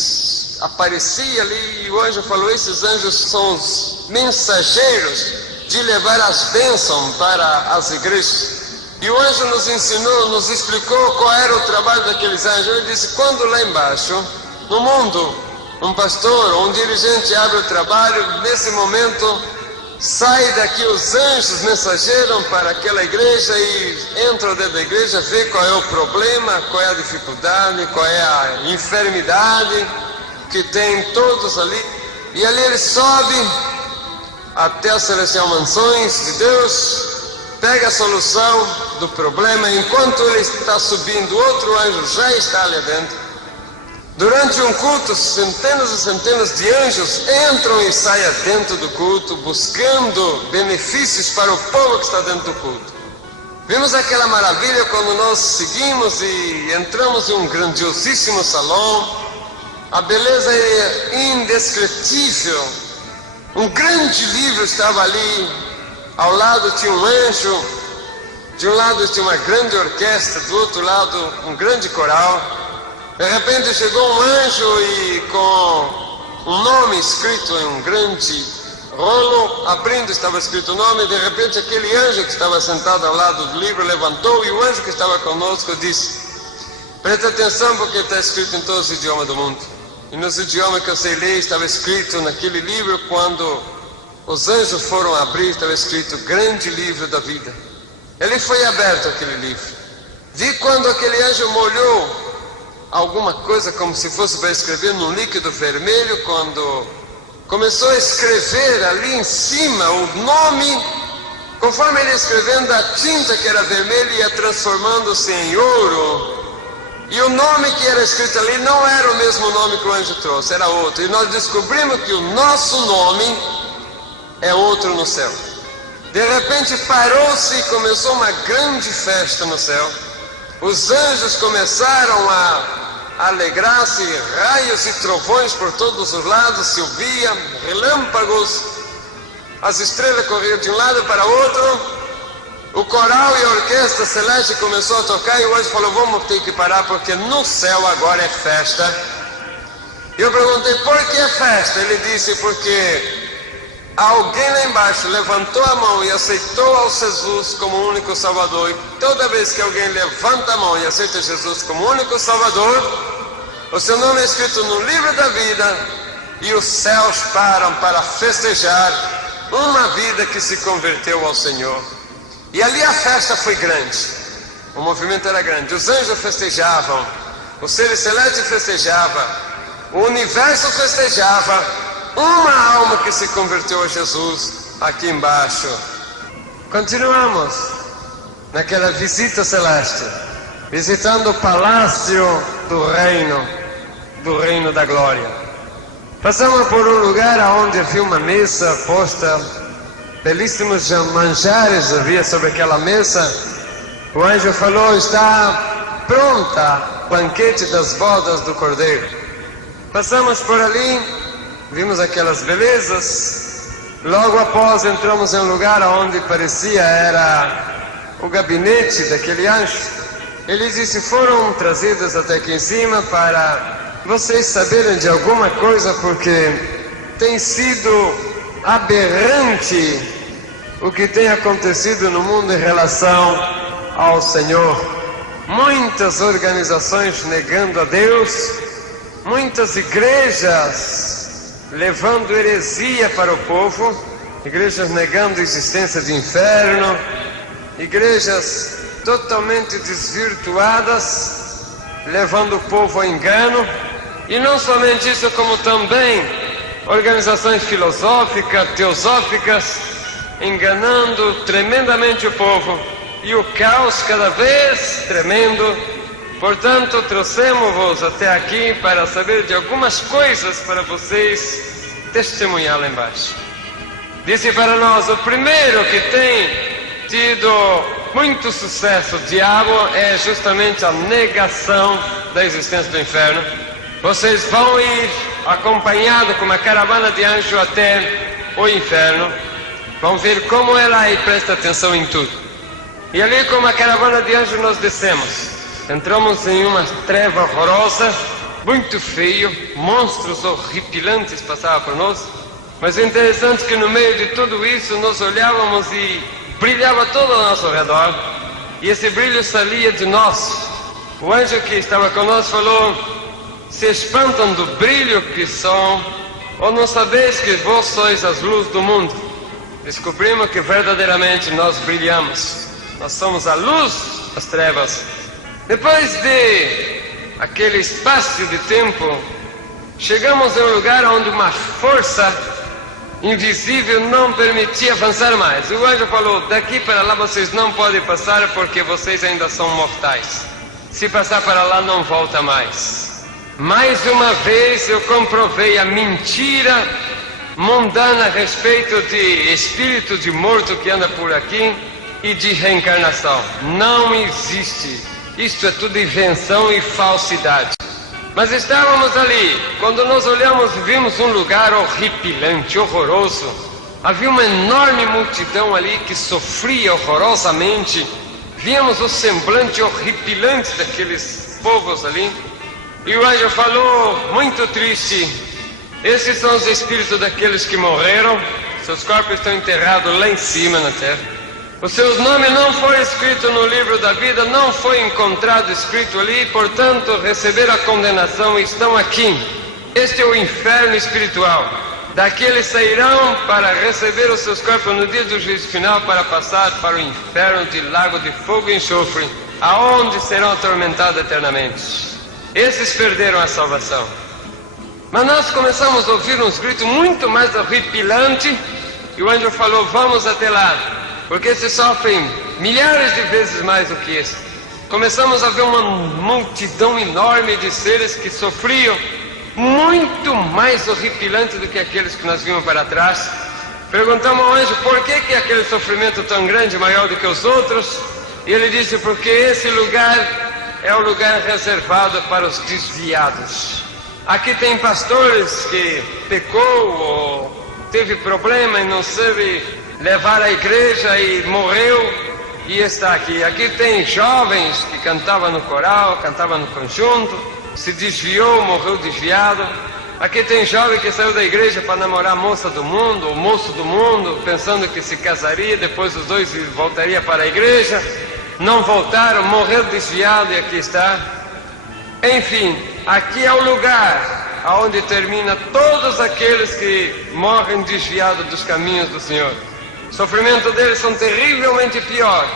aparecia ali, e o anjo falou: esses anjos são os mensageiros de levar as bênçãos para as igrejas. E o anjo nos ensinou, nos explicou qual era o trabalho daqueles anjos. Ele disse: quando lá embaixo, no mundo, um pastor ou um dirigente abre o trabalho, nesse momento sai daqui os anjos mensageiros para aquela igreja e entram dentro da igreja, vê qual é o problema, qual é a dificuldade, qual é a enfermidade que tem todos ali. E ali ele sobe até as celestiais mansões de Deus, pega a solução do problema. Enquanto ele está subindo, outro anjo já está ali dentro. Durante um culto, centenas e centenas de anjos entram e saem dentro do culto, buscando benefícios para o povo que está dentro do culto. Vimos aquela maravilha quando nós seguimos e entramos em um grandiosíssimo salão. A beleza é indescritível. Um grande livro estava ali, ao lado tinha um anjo, de um lado tinha uma grande orquestra, do outro lado um grande coral. De repente chegou um anjo e com um nome escrito em um grande rolo, abrindo estava escrito o nome. De repente aquele anjo que estava sentado ao lado do livro levantou, e o anjo que estava conosco disse: preste atenção, porque está escrito em todos os idiomas do mundo. E nos idiomas que eu sei ler estava escrito naquele livro. Quando os anjos foram abrir, estava escrito: grande livro da vida. Ele foi aberto, aquele livro. Vi quando aquele anjo molhou alguma coisa como se fosse para escrever num líquido vermelho. Quando começou a escrever ali em cima o nome, conforme ele ia escrevendo, a tinta que era vermelha ia transformando-se em ouro. E o nome que era escrito ali não era o mesmo nome que o anjo trouxe, era outro. E nós descobrimos que o nosso nome é outro no céu. De repente parou-se e começou uma grande festa no céu. Os anjos começaram a alegrar-se, raios e trovões por todos os lados se ouviam, relâmpagos, as estrelas corriam de um lado para outro. O coral e a orquestra celeste começou a tocar, e o anjo falou: vamos ter que parar, porque no céu agora é festa. E eu perguntei: por que é festa? Ele disse: porque alguém lá embaixo levantou a mão e aceitou ao Jesus como o único Salvador. E toda vez que alguém levanta a mão e aceita Jesus como o único Salvador, o seu nome é escrito no livro da vida, e os céus param para festejar uma vida que se converteu ao Senhor. E ali a festa foi grande, o movimento era grande, os anjos festejavam, os seres celestes festejavam, o universo festejava, uma alma que se converteu a Jesus aqui embaixo. Continuamos naquela visita celeste, visitando o palácio do reino da glória. Passamos por um lugar onde havia uma mesa posta, belíssimos manjares havia sobre aquela mesa. O anjo falou: está pronta o banquete das bodas do Cordeiro. Passamos por ali, vimos aquelas belezas. Logo após entramos em um lugar onde parecia era o gabinete daquele anjo. Ele disse: foram trazidos até aqui em cima para vocês saberem de alguma coisa, porque tem sido aberrante o que tem acontecido no mundo em relação ao Senhor. Muitas organizações negando a Deus, muitas igrejas levando heresia para o povo, igrejas negando a existência de inferno, igrejas totalmente desvirtuadas, levando o povo ao engano. E não somente isso, como também organizações filosóficas, teosóficas, enganando tremendamente o povo, e o caos cada vez tremendo. Portanto, trouxemos-vos até aqui para saber de algumas coisas para vocês testemunhar lá embaixo. Disse para nós: o primeiro que tem tido muito sucesso, o diabo, é justamente a negação da existência do inferno. Vocês vão ir acompanhado com uma caravana de anjos até o inferno, vão ver como é lá e presta atenção em tudo. E ali, com uma caravana de anjos, nós descemos. Entramos em uma treva horrorosa, muito feio, monstros horripilantes passavam por nós. Mas é interessante que no meio de tudo isso nós olhávamos e brilhava todo ao nosso redor, e esse brilho saía de nós. O anjo que estava conosco falou: se espantam do brilho que são, ou não sabeis que vós sois as luzes do mundo? Descobrimos que verdadeiramente nós brilhamos, nós somos a luz das trevas. Depois de aquele espaço de tempo, chegamos a um lugar onde uma força invisível não permitia avançar mais. O anjo falou: daqui para lá vocês não podem passar, porque vocês ainda são mortais. Se passar para lá, não volta mais. Mais uma vez eu comprovei a mentira mundana a respeito de espírito de morto que anda por aqui e de reencarnação. Não existe. Isto é tudo invenção e falsidade. Mas estávamos ali, quando nós olhamos, vimos um lugar horripilante, horroroso. Havia uma enorme multidão ali que sofria horrorosamente. Víamos o semblante horripilante daqueles povos ali. E o anjo falou, muito triste: esses são os espíritos daqueles que morreram, seus corpos estão enterrados lá em cima na terra. Os seus nomes não foram escritos no livro da vida, não foi encontrado escrito ali, portanto receberam a condenação e estão aqui. Este é o inferno espiritual. Daqui eles sairão para receber os seus corpos no dia do juízo final, para passar para o inferno de lago de fogo e enxofre, aonde serão atormentados eternamente. Esses perderam a salvação. Mas nós começamos a ouvir uns gritos muito mais horripilantes, e o anjo falou: vamos até lá, porque esses sofrem milhares de vezes mais do que esse. Começamos a ver uma multidão enorme de seres que sofriam muito mais horripilante do que aqueles que nós vimos para trás. Perguntamos ao anjo por que aquele sofrimento tão grande, maior do que os outros, e ele disse: porque esse lugar é o lugar reservado para os desviados. Aqui tem pastores que pecou ou teve problema e não soube levar a igreja e morreu e está aqui. Aqui tem jovens que cantavam no coral, cantavam no conjunto, se desviou, morreu desviado. Aqui tem jovem que saiu da igreja para namorar a moça do mundo, o moço do mundo, pensando que se casaria, depois os dois voltariam para a igreja. Não voltaram, morreu desviado e aqui está. Enfim, aqui é o lugar onde termina todos aqueles que morrem desviados dos caminhos do Senhor. O sofrimento deles são terrivelmente pior.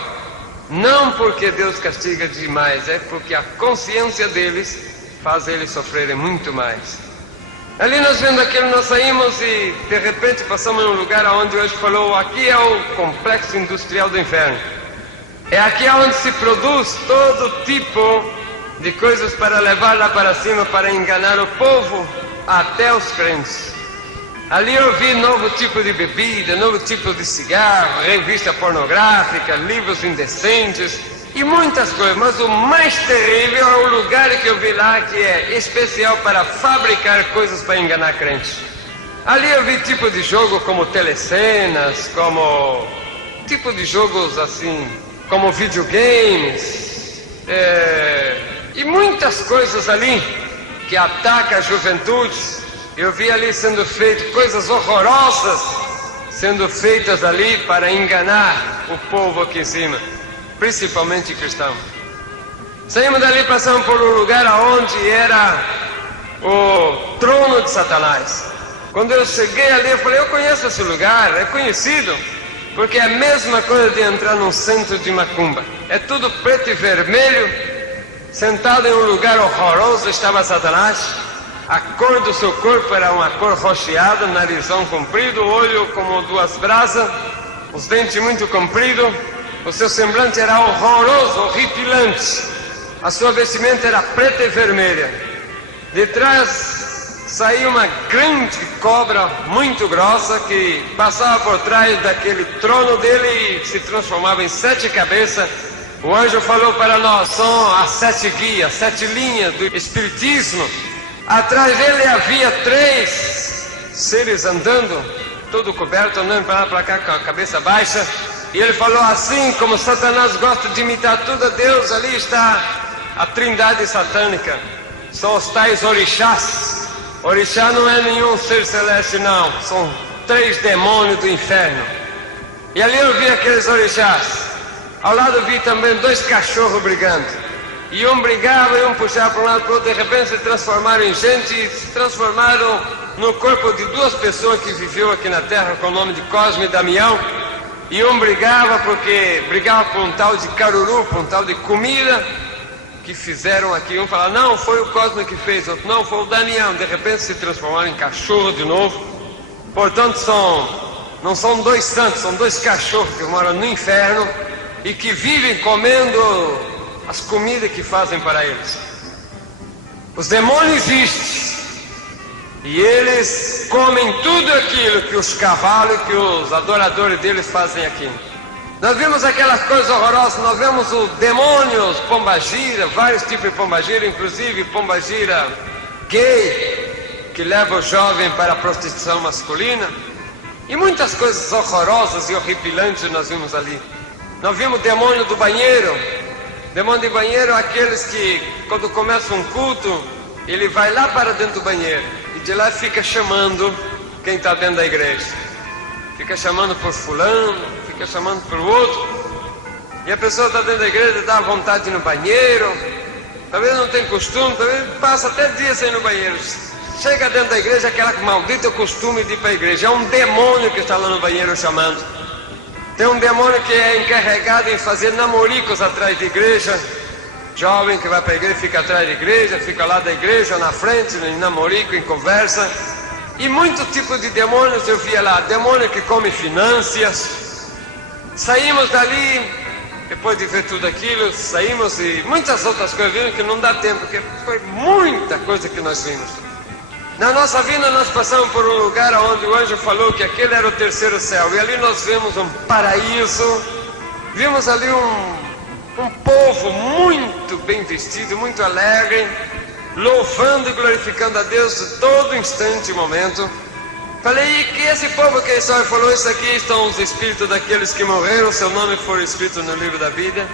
Não porque Deus castiga demais, é porque a consciência deles faz eles sofrerem muito mais. Ali nós vendo aquilo, nós saímos e de repente passamos em um lugar onde hoje falou, aqui é o complexo industrial do inferno. É aqui onde se produz todo tipo de coisas para levar lá para cima, para enganar o povo, até os crentes. Ali eu vi novo tipo de bebida, novo tipo de cigarro, revista pornográfica, livros indecentes e muitas coisas. Mas o mais terrível é o lugar que eu vi lá, que é especial para fabricar coisas para enganar crentes. Ali eu vi tipo de jogo como telecenas, como tipo de jogos assim, como videogames, e muitas coisas ali que atacam a juventude. Eu vi ali sendo feito coisas horrorosas, sendo feitas ali para enganar o povo aqui em cima, principalmente cristão. Saímos dali, passamos por um lugar onde era o trono de Satanás. Quando eu cheguei ali, eu falei, eu conheço esse lugar, é conhecido, porque é a mesma coisa de entrar num centro de macumba. É tudo preto e vermelho, sentado em um lugar horroroso estava Satanás. A cor do seu corpo era uma cor rocheada, narizão comprido, olho como duas brasas, os dentes muito compridos, o seu semblante era horroroso, horripilante. A sua vestimenta era preta e vermelha. De trás saía uma grande cobra muito grossa que passava por trás daquele trono dele e se transformava em 7 cabeças. O anjo falou para nós, são as 7 guias, 7 linhas do espiritismo. Atrás dele havia 3 seres andando, todo coberto, andando para lá para cá com a cabeça baixa. E ele falou assim, como Satanás gosta de imitar tudo a Deus, ali está a trindade satânica. São os tais orixás. Orixá não é nenhum ser celeste não, são 3 demônios do inferno. E ali eu vi aqueles orixás. Ao lado vi também 2 cachorros brigando. E um brigava e um puxava para um lado para o outro. De repente se transformaram em gente e se transformaram no corpo de 2 pessoas que viveu aqui na terra com o nome de Cosme e Damião. E um brigava porque brigava por um tal de caruru, por um tal de comida que fizeram aqui. Um falava, não, foi o Cosme que fez, outro, não, foi o Damião. De repente se transformaram em cachorro de novo. Portanto não são 2 santos, são 2 cachorros que moram no inferno e que vivem comendo as comidas que fazem para eles. Os demônios existem e eles comem tudo aquilo que os cavalos, que os adoradores deles fazem aqui. Nós vimos aquelas coisas horrorosas, nós vemos o demônio, os pombagira, vários tipos de pombagira, inclusive pombagira gay, que leva o jovem para a prostituição masculina, e muitas coisas horrorosas e horripilantes nós vimos ali. Nós vimos o demônio do banheiro. Demônio de banheiro é aqueles que, quando começa um culto, ele vai lá para dentro do banheiro e de lá fica chamando quem está dentro da igreja. Fica chamando por fulano, fica chamando por outro. E a pessoa está dentro da igreja, dá vontade de ir no banheiro, talvez não tem costume, talvez passa até dias sem ir no banheiro. Chega dentro da igreja, aquela maldita costume de ir para a igreja. É um demônio que está lá no banheiro chamando. Tem um demônio que é encarregado em fazer namoricos atrás da igreja. Jovem que vai para a igreja, fica atrás da igreja, fica lá da igreja, na frente, em namorico, em conversa. E muitos tipos de demônios eu via lá. Demônio que come finanças. Saímos dali, depois de ver tudo aquilo, saímos e muitas outras coisas vimos que não dá tempo, porque foi muita coisa que nós vimos. Na nossa vida nós passamos por um lugar onde o anjo falou que aquele era o 3º céu. E ali nós vimos um paraíso. Vimos ali um povo muito bem vestido, muito alegre, louvando e glorificando a Deus de todo instante e momento. Falei, e que esse povo que só falou, isso aqui estão os espíritos daqueles que morreram, seu nome foi escrito no livro da vida.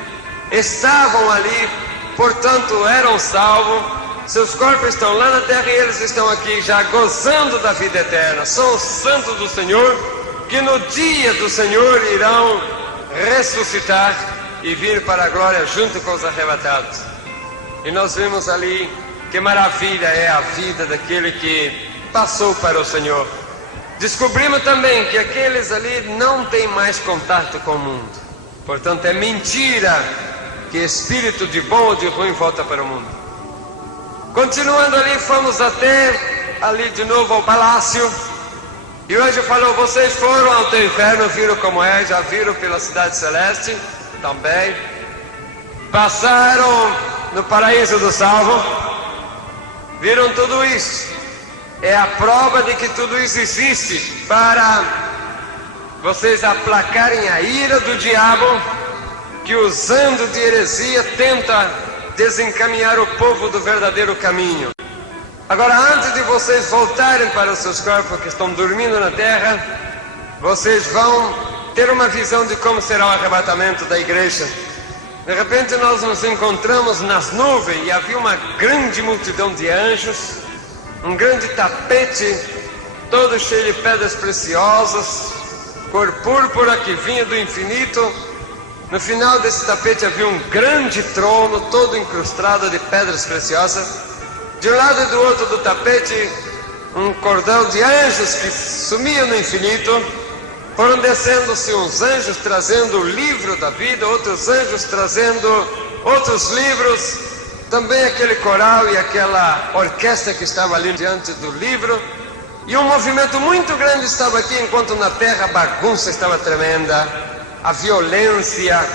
Estavam ali, portanto eram salvos. Seus corpos estão lá na terra e eles estão aqui já gozando da vida eterna. São os santos do Senhor que no dia do Senhor irão ressuscitar e vir para a glória junto com os arrebatados. E nós vimos ali que maravilha é a vida daquele que passou para o Senhor. Descobrimos também que aqueles ali não têm mais contato com o mundo. Portanto, é mentira que espírito de bom ou de ruim volta para o mundo. Continuando ali, fomos até ali de novo ao palácio. E o anjo falou: vocês foram ao teu inferno, viram como é, já viram pela cidade celeste também. Passaram no paraíso do salvo, viram tudo isso. É a prova de que tudo isso existe, para vocês aplacarem a ira do diabo, que usando de heresia tenta desencaminhar o povo do verdadeiro caminho. Agora, antes de vocês voltarem para os seus corpos que estão dormindo na terra, vocês vão ter uma visão de como será o arrebatamento da igreja. De repente nós nos encontramos nas nuvens e havia uma grande multidão de anjos, um grande tapete todo cheio de pedras preciosas, cor púrpura que vinha do infinito. No final desse tapete havia um grande trono todo incrustado de pedras preciosas. De um lado e do outro do tapete, um cordel de anjos que sumia no infinito. Foram descendo-se uns anjos trazendo o livro da vida, outros anjos trazendo outros livros. Também aquele coral e aquela orquestra que estava ali diante do livro. E um movimento muito grande estava aqui, enquanto na terra a bagunça estava tremenda. A violência,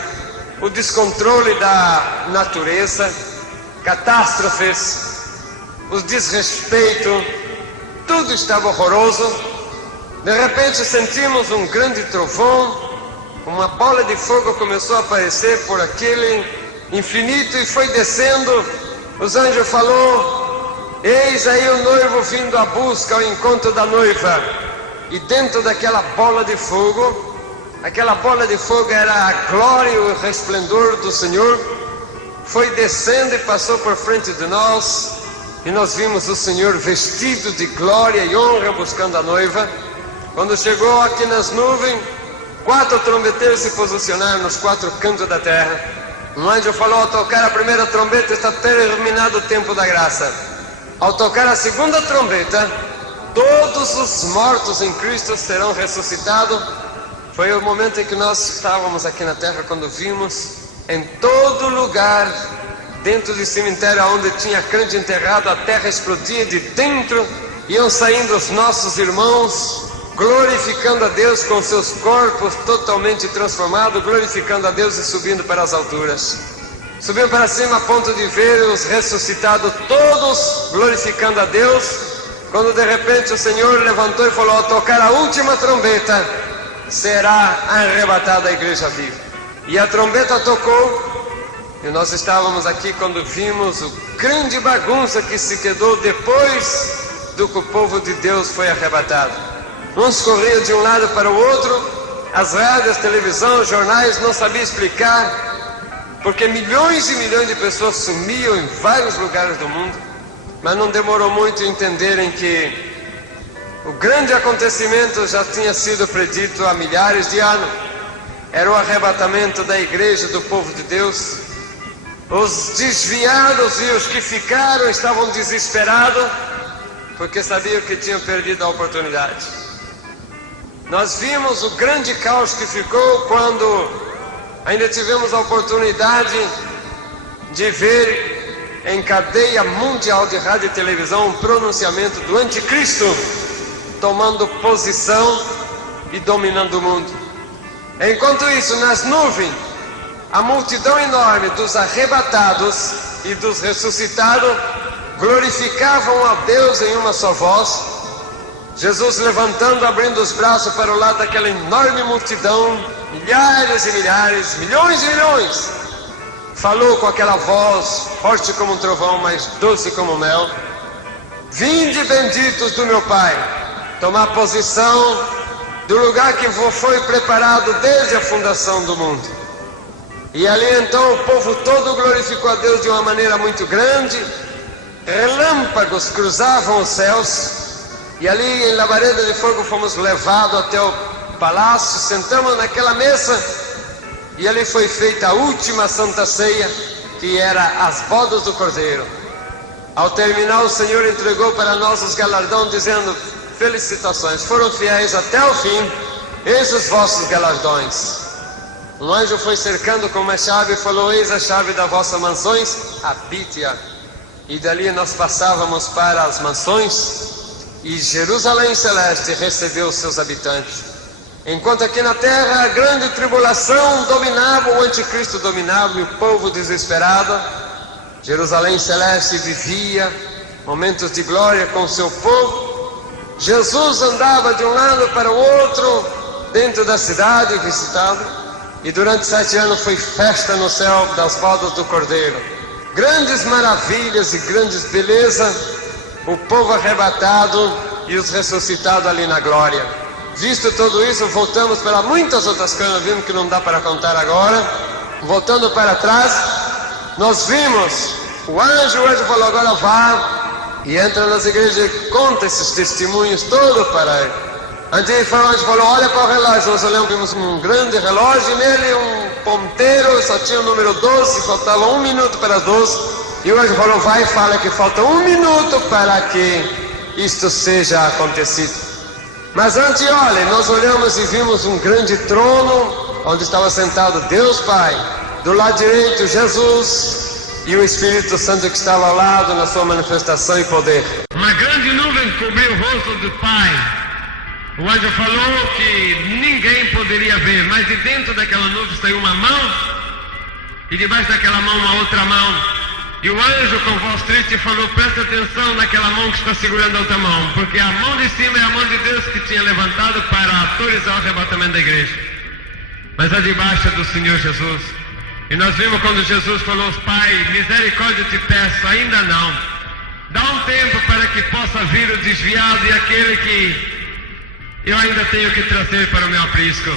o descontrole da natureza, catástrofes, o desrespeito, tudo estava horroroso. De repente sentimos um grande trovão, uma bola de fogo começou a aparecer por aquele infinito e foi descendo. Os anjos falou: eis aí o noivo vindo à busca, ao encontro da noiva. E dentro daquela bola de fogo, aquela bola de fogo era a glória e o resplendor do Senhor, foi descendo e passou por frente de nós. E nós vimos o Senhor vestido de glória e honra buscando a noiva. Quando chegou aqui nas nuvens, 4 trombeteiros se posicionaram nos 4 cantos da terra. Um anjo falou: ao tocar a primeira trombeta está terminado o tempo da graça. Ao tocar a segunda trombeta, todos os mortos em Cristo serão ressuscitados. Foi o momento em que nós estávamos aqui na terra, quando vimos em todo lugar, dentro do cemitério onde tinha crente enterrado, a terra explodia de dentro, iam saindo os nossos irmãos, glorificando a Deus com seus corpos totalmente transformados, glorificando a Deus e subindo para as alturas. Subiam para cima a ponto de ver os ressuscitados todos glorificando a Deus, quando de repente o Senhor levantou e falou: ao tocar a última trombeta, será arrebatada a igreja viva. E a trombeta tocou. E nós estávamos aqui quando vimos o grande bagunça que se quedou depois do que o povo de Deus foi arrebatado. Uns corriam de um lado para o outro, as rádios, televisão, jornais não sabiam explicar, porque milhões e milhões de pessoas sumiam em vários lugares do mundo. Mas não demorou muito entenderem que o grande acontecimento já tinha sido predito há milhares de anos. Era o arrebatamento da igreja, do povo de Deus. Os desviados e os que ficaram estavam desesperados, porque sabiam que tinham perdido a oportunidade. Nós vimos o grande caos que ficou quando ainda tivemos a oportunidade de ver em cadeia mundial de rádio e televisão um pronunciamento do anticristo tomando posição e dominando o mundo. Enquanto isso, nas nuvens, a multidão enorme dos arrebatados e dos ressuscitados glorificavam a Deus em uma só voz. Jesus levantando, abrindo os braços para o lado daquela enorme multidão, milhares e milhares, milhões e milhões, falou com aquela voz forte como um trovão, mas doce como mel: vinde benditos do meu Pai, tomar posição do lugar que foi preparado desde a fundação do mundo. E ali então o povo todo glorificou a Deus de uma maneira muito grande. Relâmpagos cruzavam os céus. E ali em labareda de fogo fomos levados até o palácio. Sentamos naquela mesa. E ali foi feita a última Santa Ceia, que era as bodas do Cordeiro. Ao terminar, o Senhor entregou para nós os galardões, dizendo: felicitações, foram fiéis até o fim, eis os vossos galardões. Um anjo foi cercando com uma chave e falou: eis a chave das vossas mansões, habite-a. e dali nós passávamos para as mansões, e Jerusalém Celeste recebeu os seus habitantes. Enquanto aqui na terra a grande tribulação dominava, o anticristo dominava e o povo desesperado, Jerusalém Celeste vivia momentos de glória com o seu povo. Jesus andava de um lado para o outro dentro da cidade visitando, e durante 7 anos foi festa no céu das bodas do Cordeiro. Grandes maravilhas e grandes belezas, o povo arrebatado e os ressuscitados ali na glória. Visto tudo isso, voltamos para muitas outras coisas, vimos que não dá para contar agora. Voltando para trás, nós vimos o anjo falou: agora vá e entra nas igrejas e conta esses testemunhos todos para ele. Antes o anjo falou: olha para o relógio. Nós olhamos, vimos um grande relógio, e nele um ponteiro, só tinha o número 12, faltava 1 minuto para as 12. E o anjo falou: vai e fala que falta 1 minuto para que isto seja acontecido. Mas antes, olha, nós olhamos e vimos um grande trono, onde estava sentado Deus Pai, do lado direito Jesus, e o Espírito Santo que estava ao lado na sua manifestação e poder. Uma grande nuvem cobriu o rosto do Pai. O anjo falou que ninguém poderia ver, mas de dentro daquela nuvem saiu uma mão, e debaixo daquela mão uma outra mão. E o anjo com voz triste falou: presta atenção naquela mão que está segurando a outra mão, porque a mão de cima é a mão de Deus que tinha levantado para autorizar o arrebatamento da igreja, mas a de baixo é do Senhor Jesus. E nós vimos quando Jesus falou: Pai, misericórdia te peço, ainda não, dá um tempo para que possa vir o desviado e aquele que eu ainda tenho que trazer para o meu aprisco.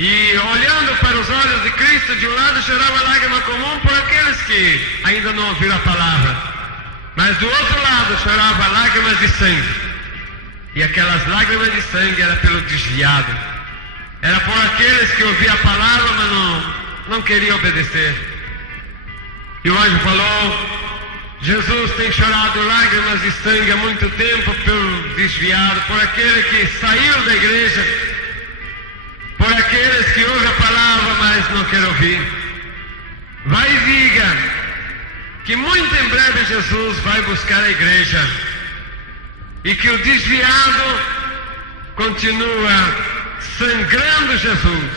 E olhando para os olhos de Cristo, de um lado chorava lágrima comum por aqueles que ainda não ouviram a palavra, mas do outro lado chorava lágrimas de sangue. E aquelas lágrimas de sangue era pelo desviado, era por aqueles que ouviam a palavra, mas não queriam obedecer. E o anjo falou: Jesus tem chorado lágrimas de sangue há muito tempo pelo desviado, por aquele que saiu da igreja, por aqueles que ouvem a palavra, mas não querem ouvir. Vai e diga que muito em breve Jesus vai buscar a igreja, e que o desviado continua sangrando Jesus,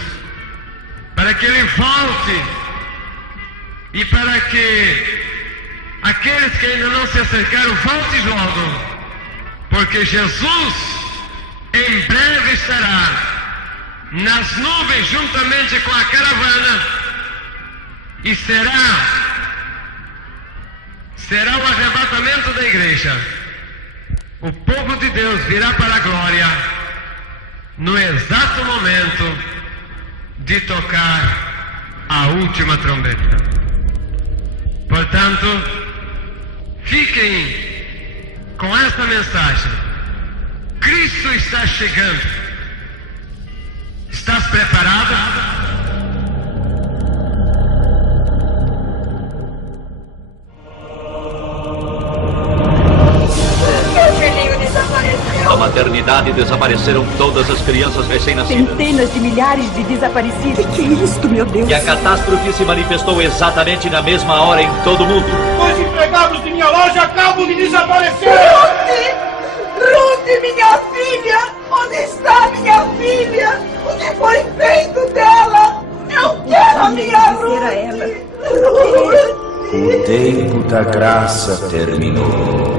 para que ele volte, e para que aqueles que ainda não se acercaram voltem logo, porque Jesus em breve estará nas nuvens juntamente com a caravana, e será o arrebatamento da igreja. O povo de Deus virá para a glória no exato momento de tocar a última trombeta. Portanto, fiquem com esta mensagem: Cristo está chegando. Estás preparado? Meu filhinho desapareceu. Na maternidade desapareceram todas as crianças recém-nascidas. Centenas de milhares de desaparecidos. Que é isto, meu Deus? E a catástrofe se manifestou exatamente na mesma hora em todo o mundo. 2 empregados de minha loja acabam de desaparecer! Ruth, minha filha! Onde está minha filha? O que foi feito dela? Eu quero a minha Ruth! O tempo da graça terminou.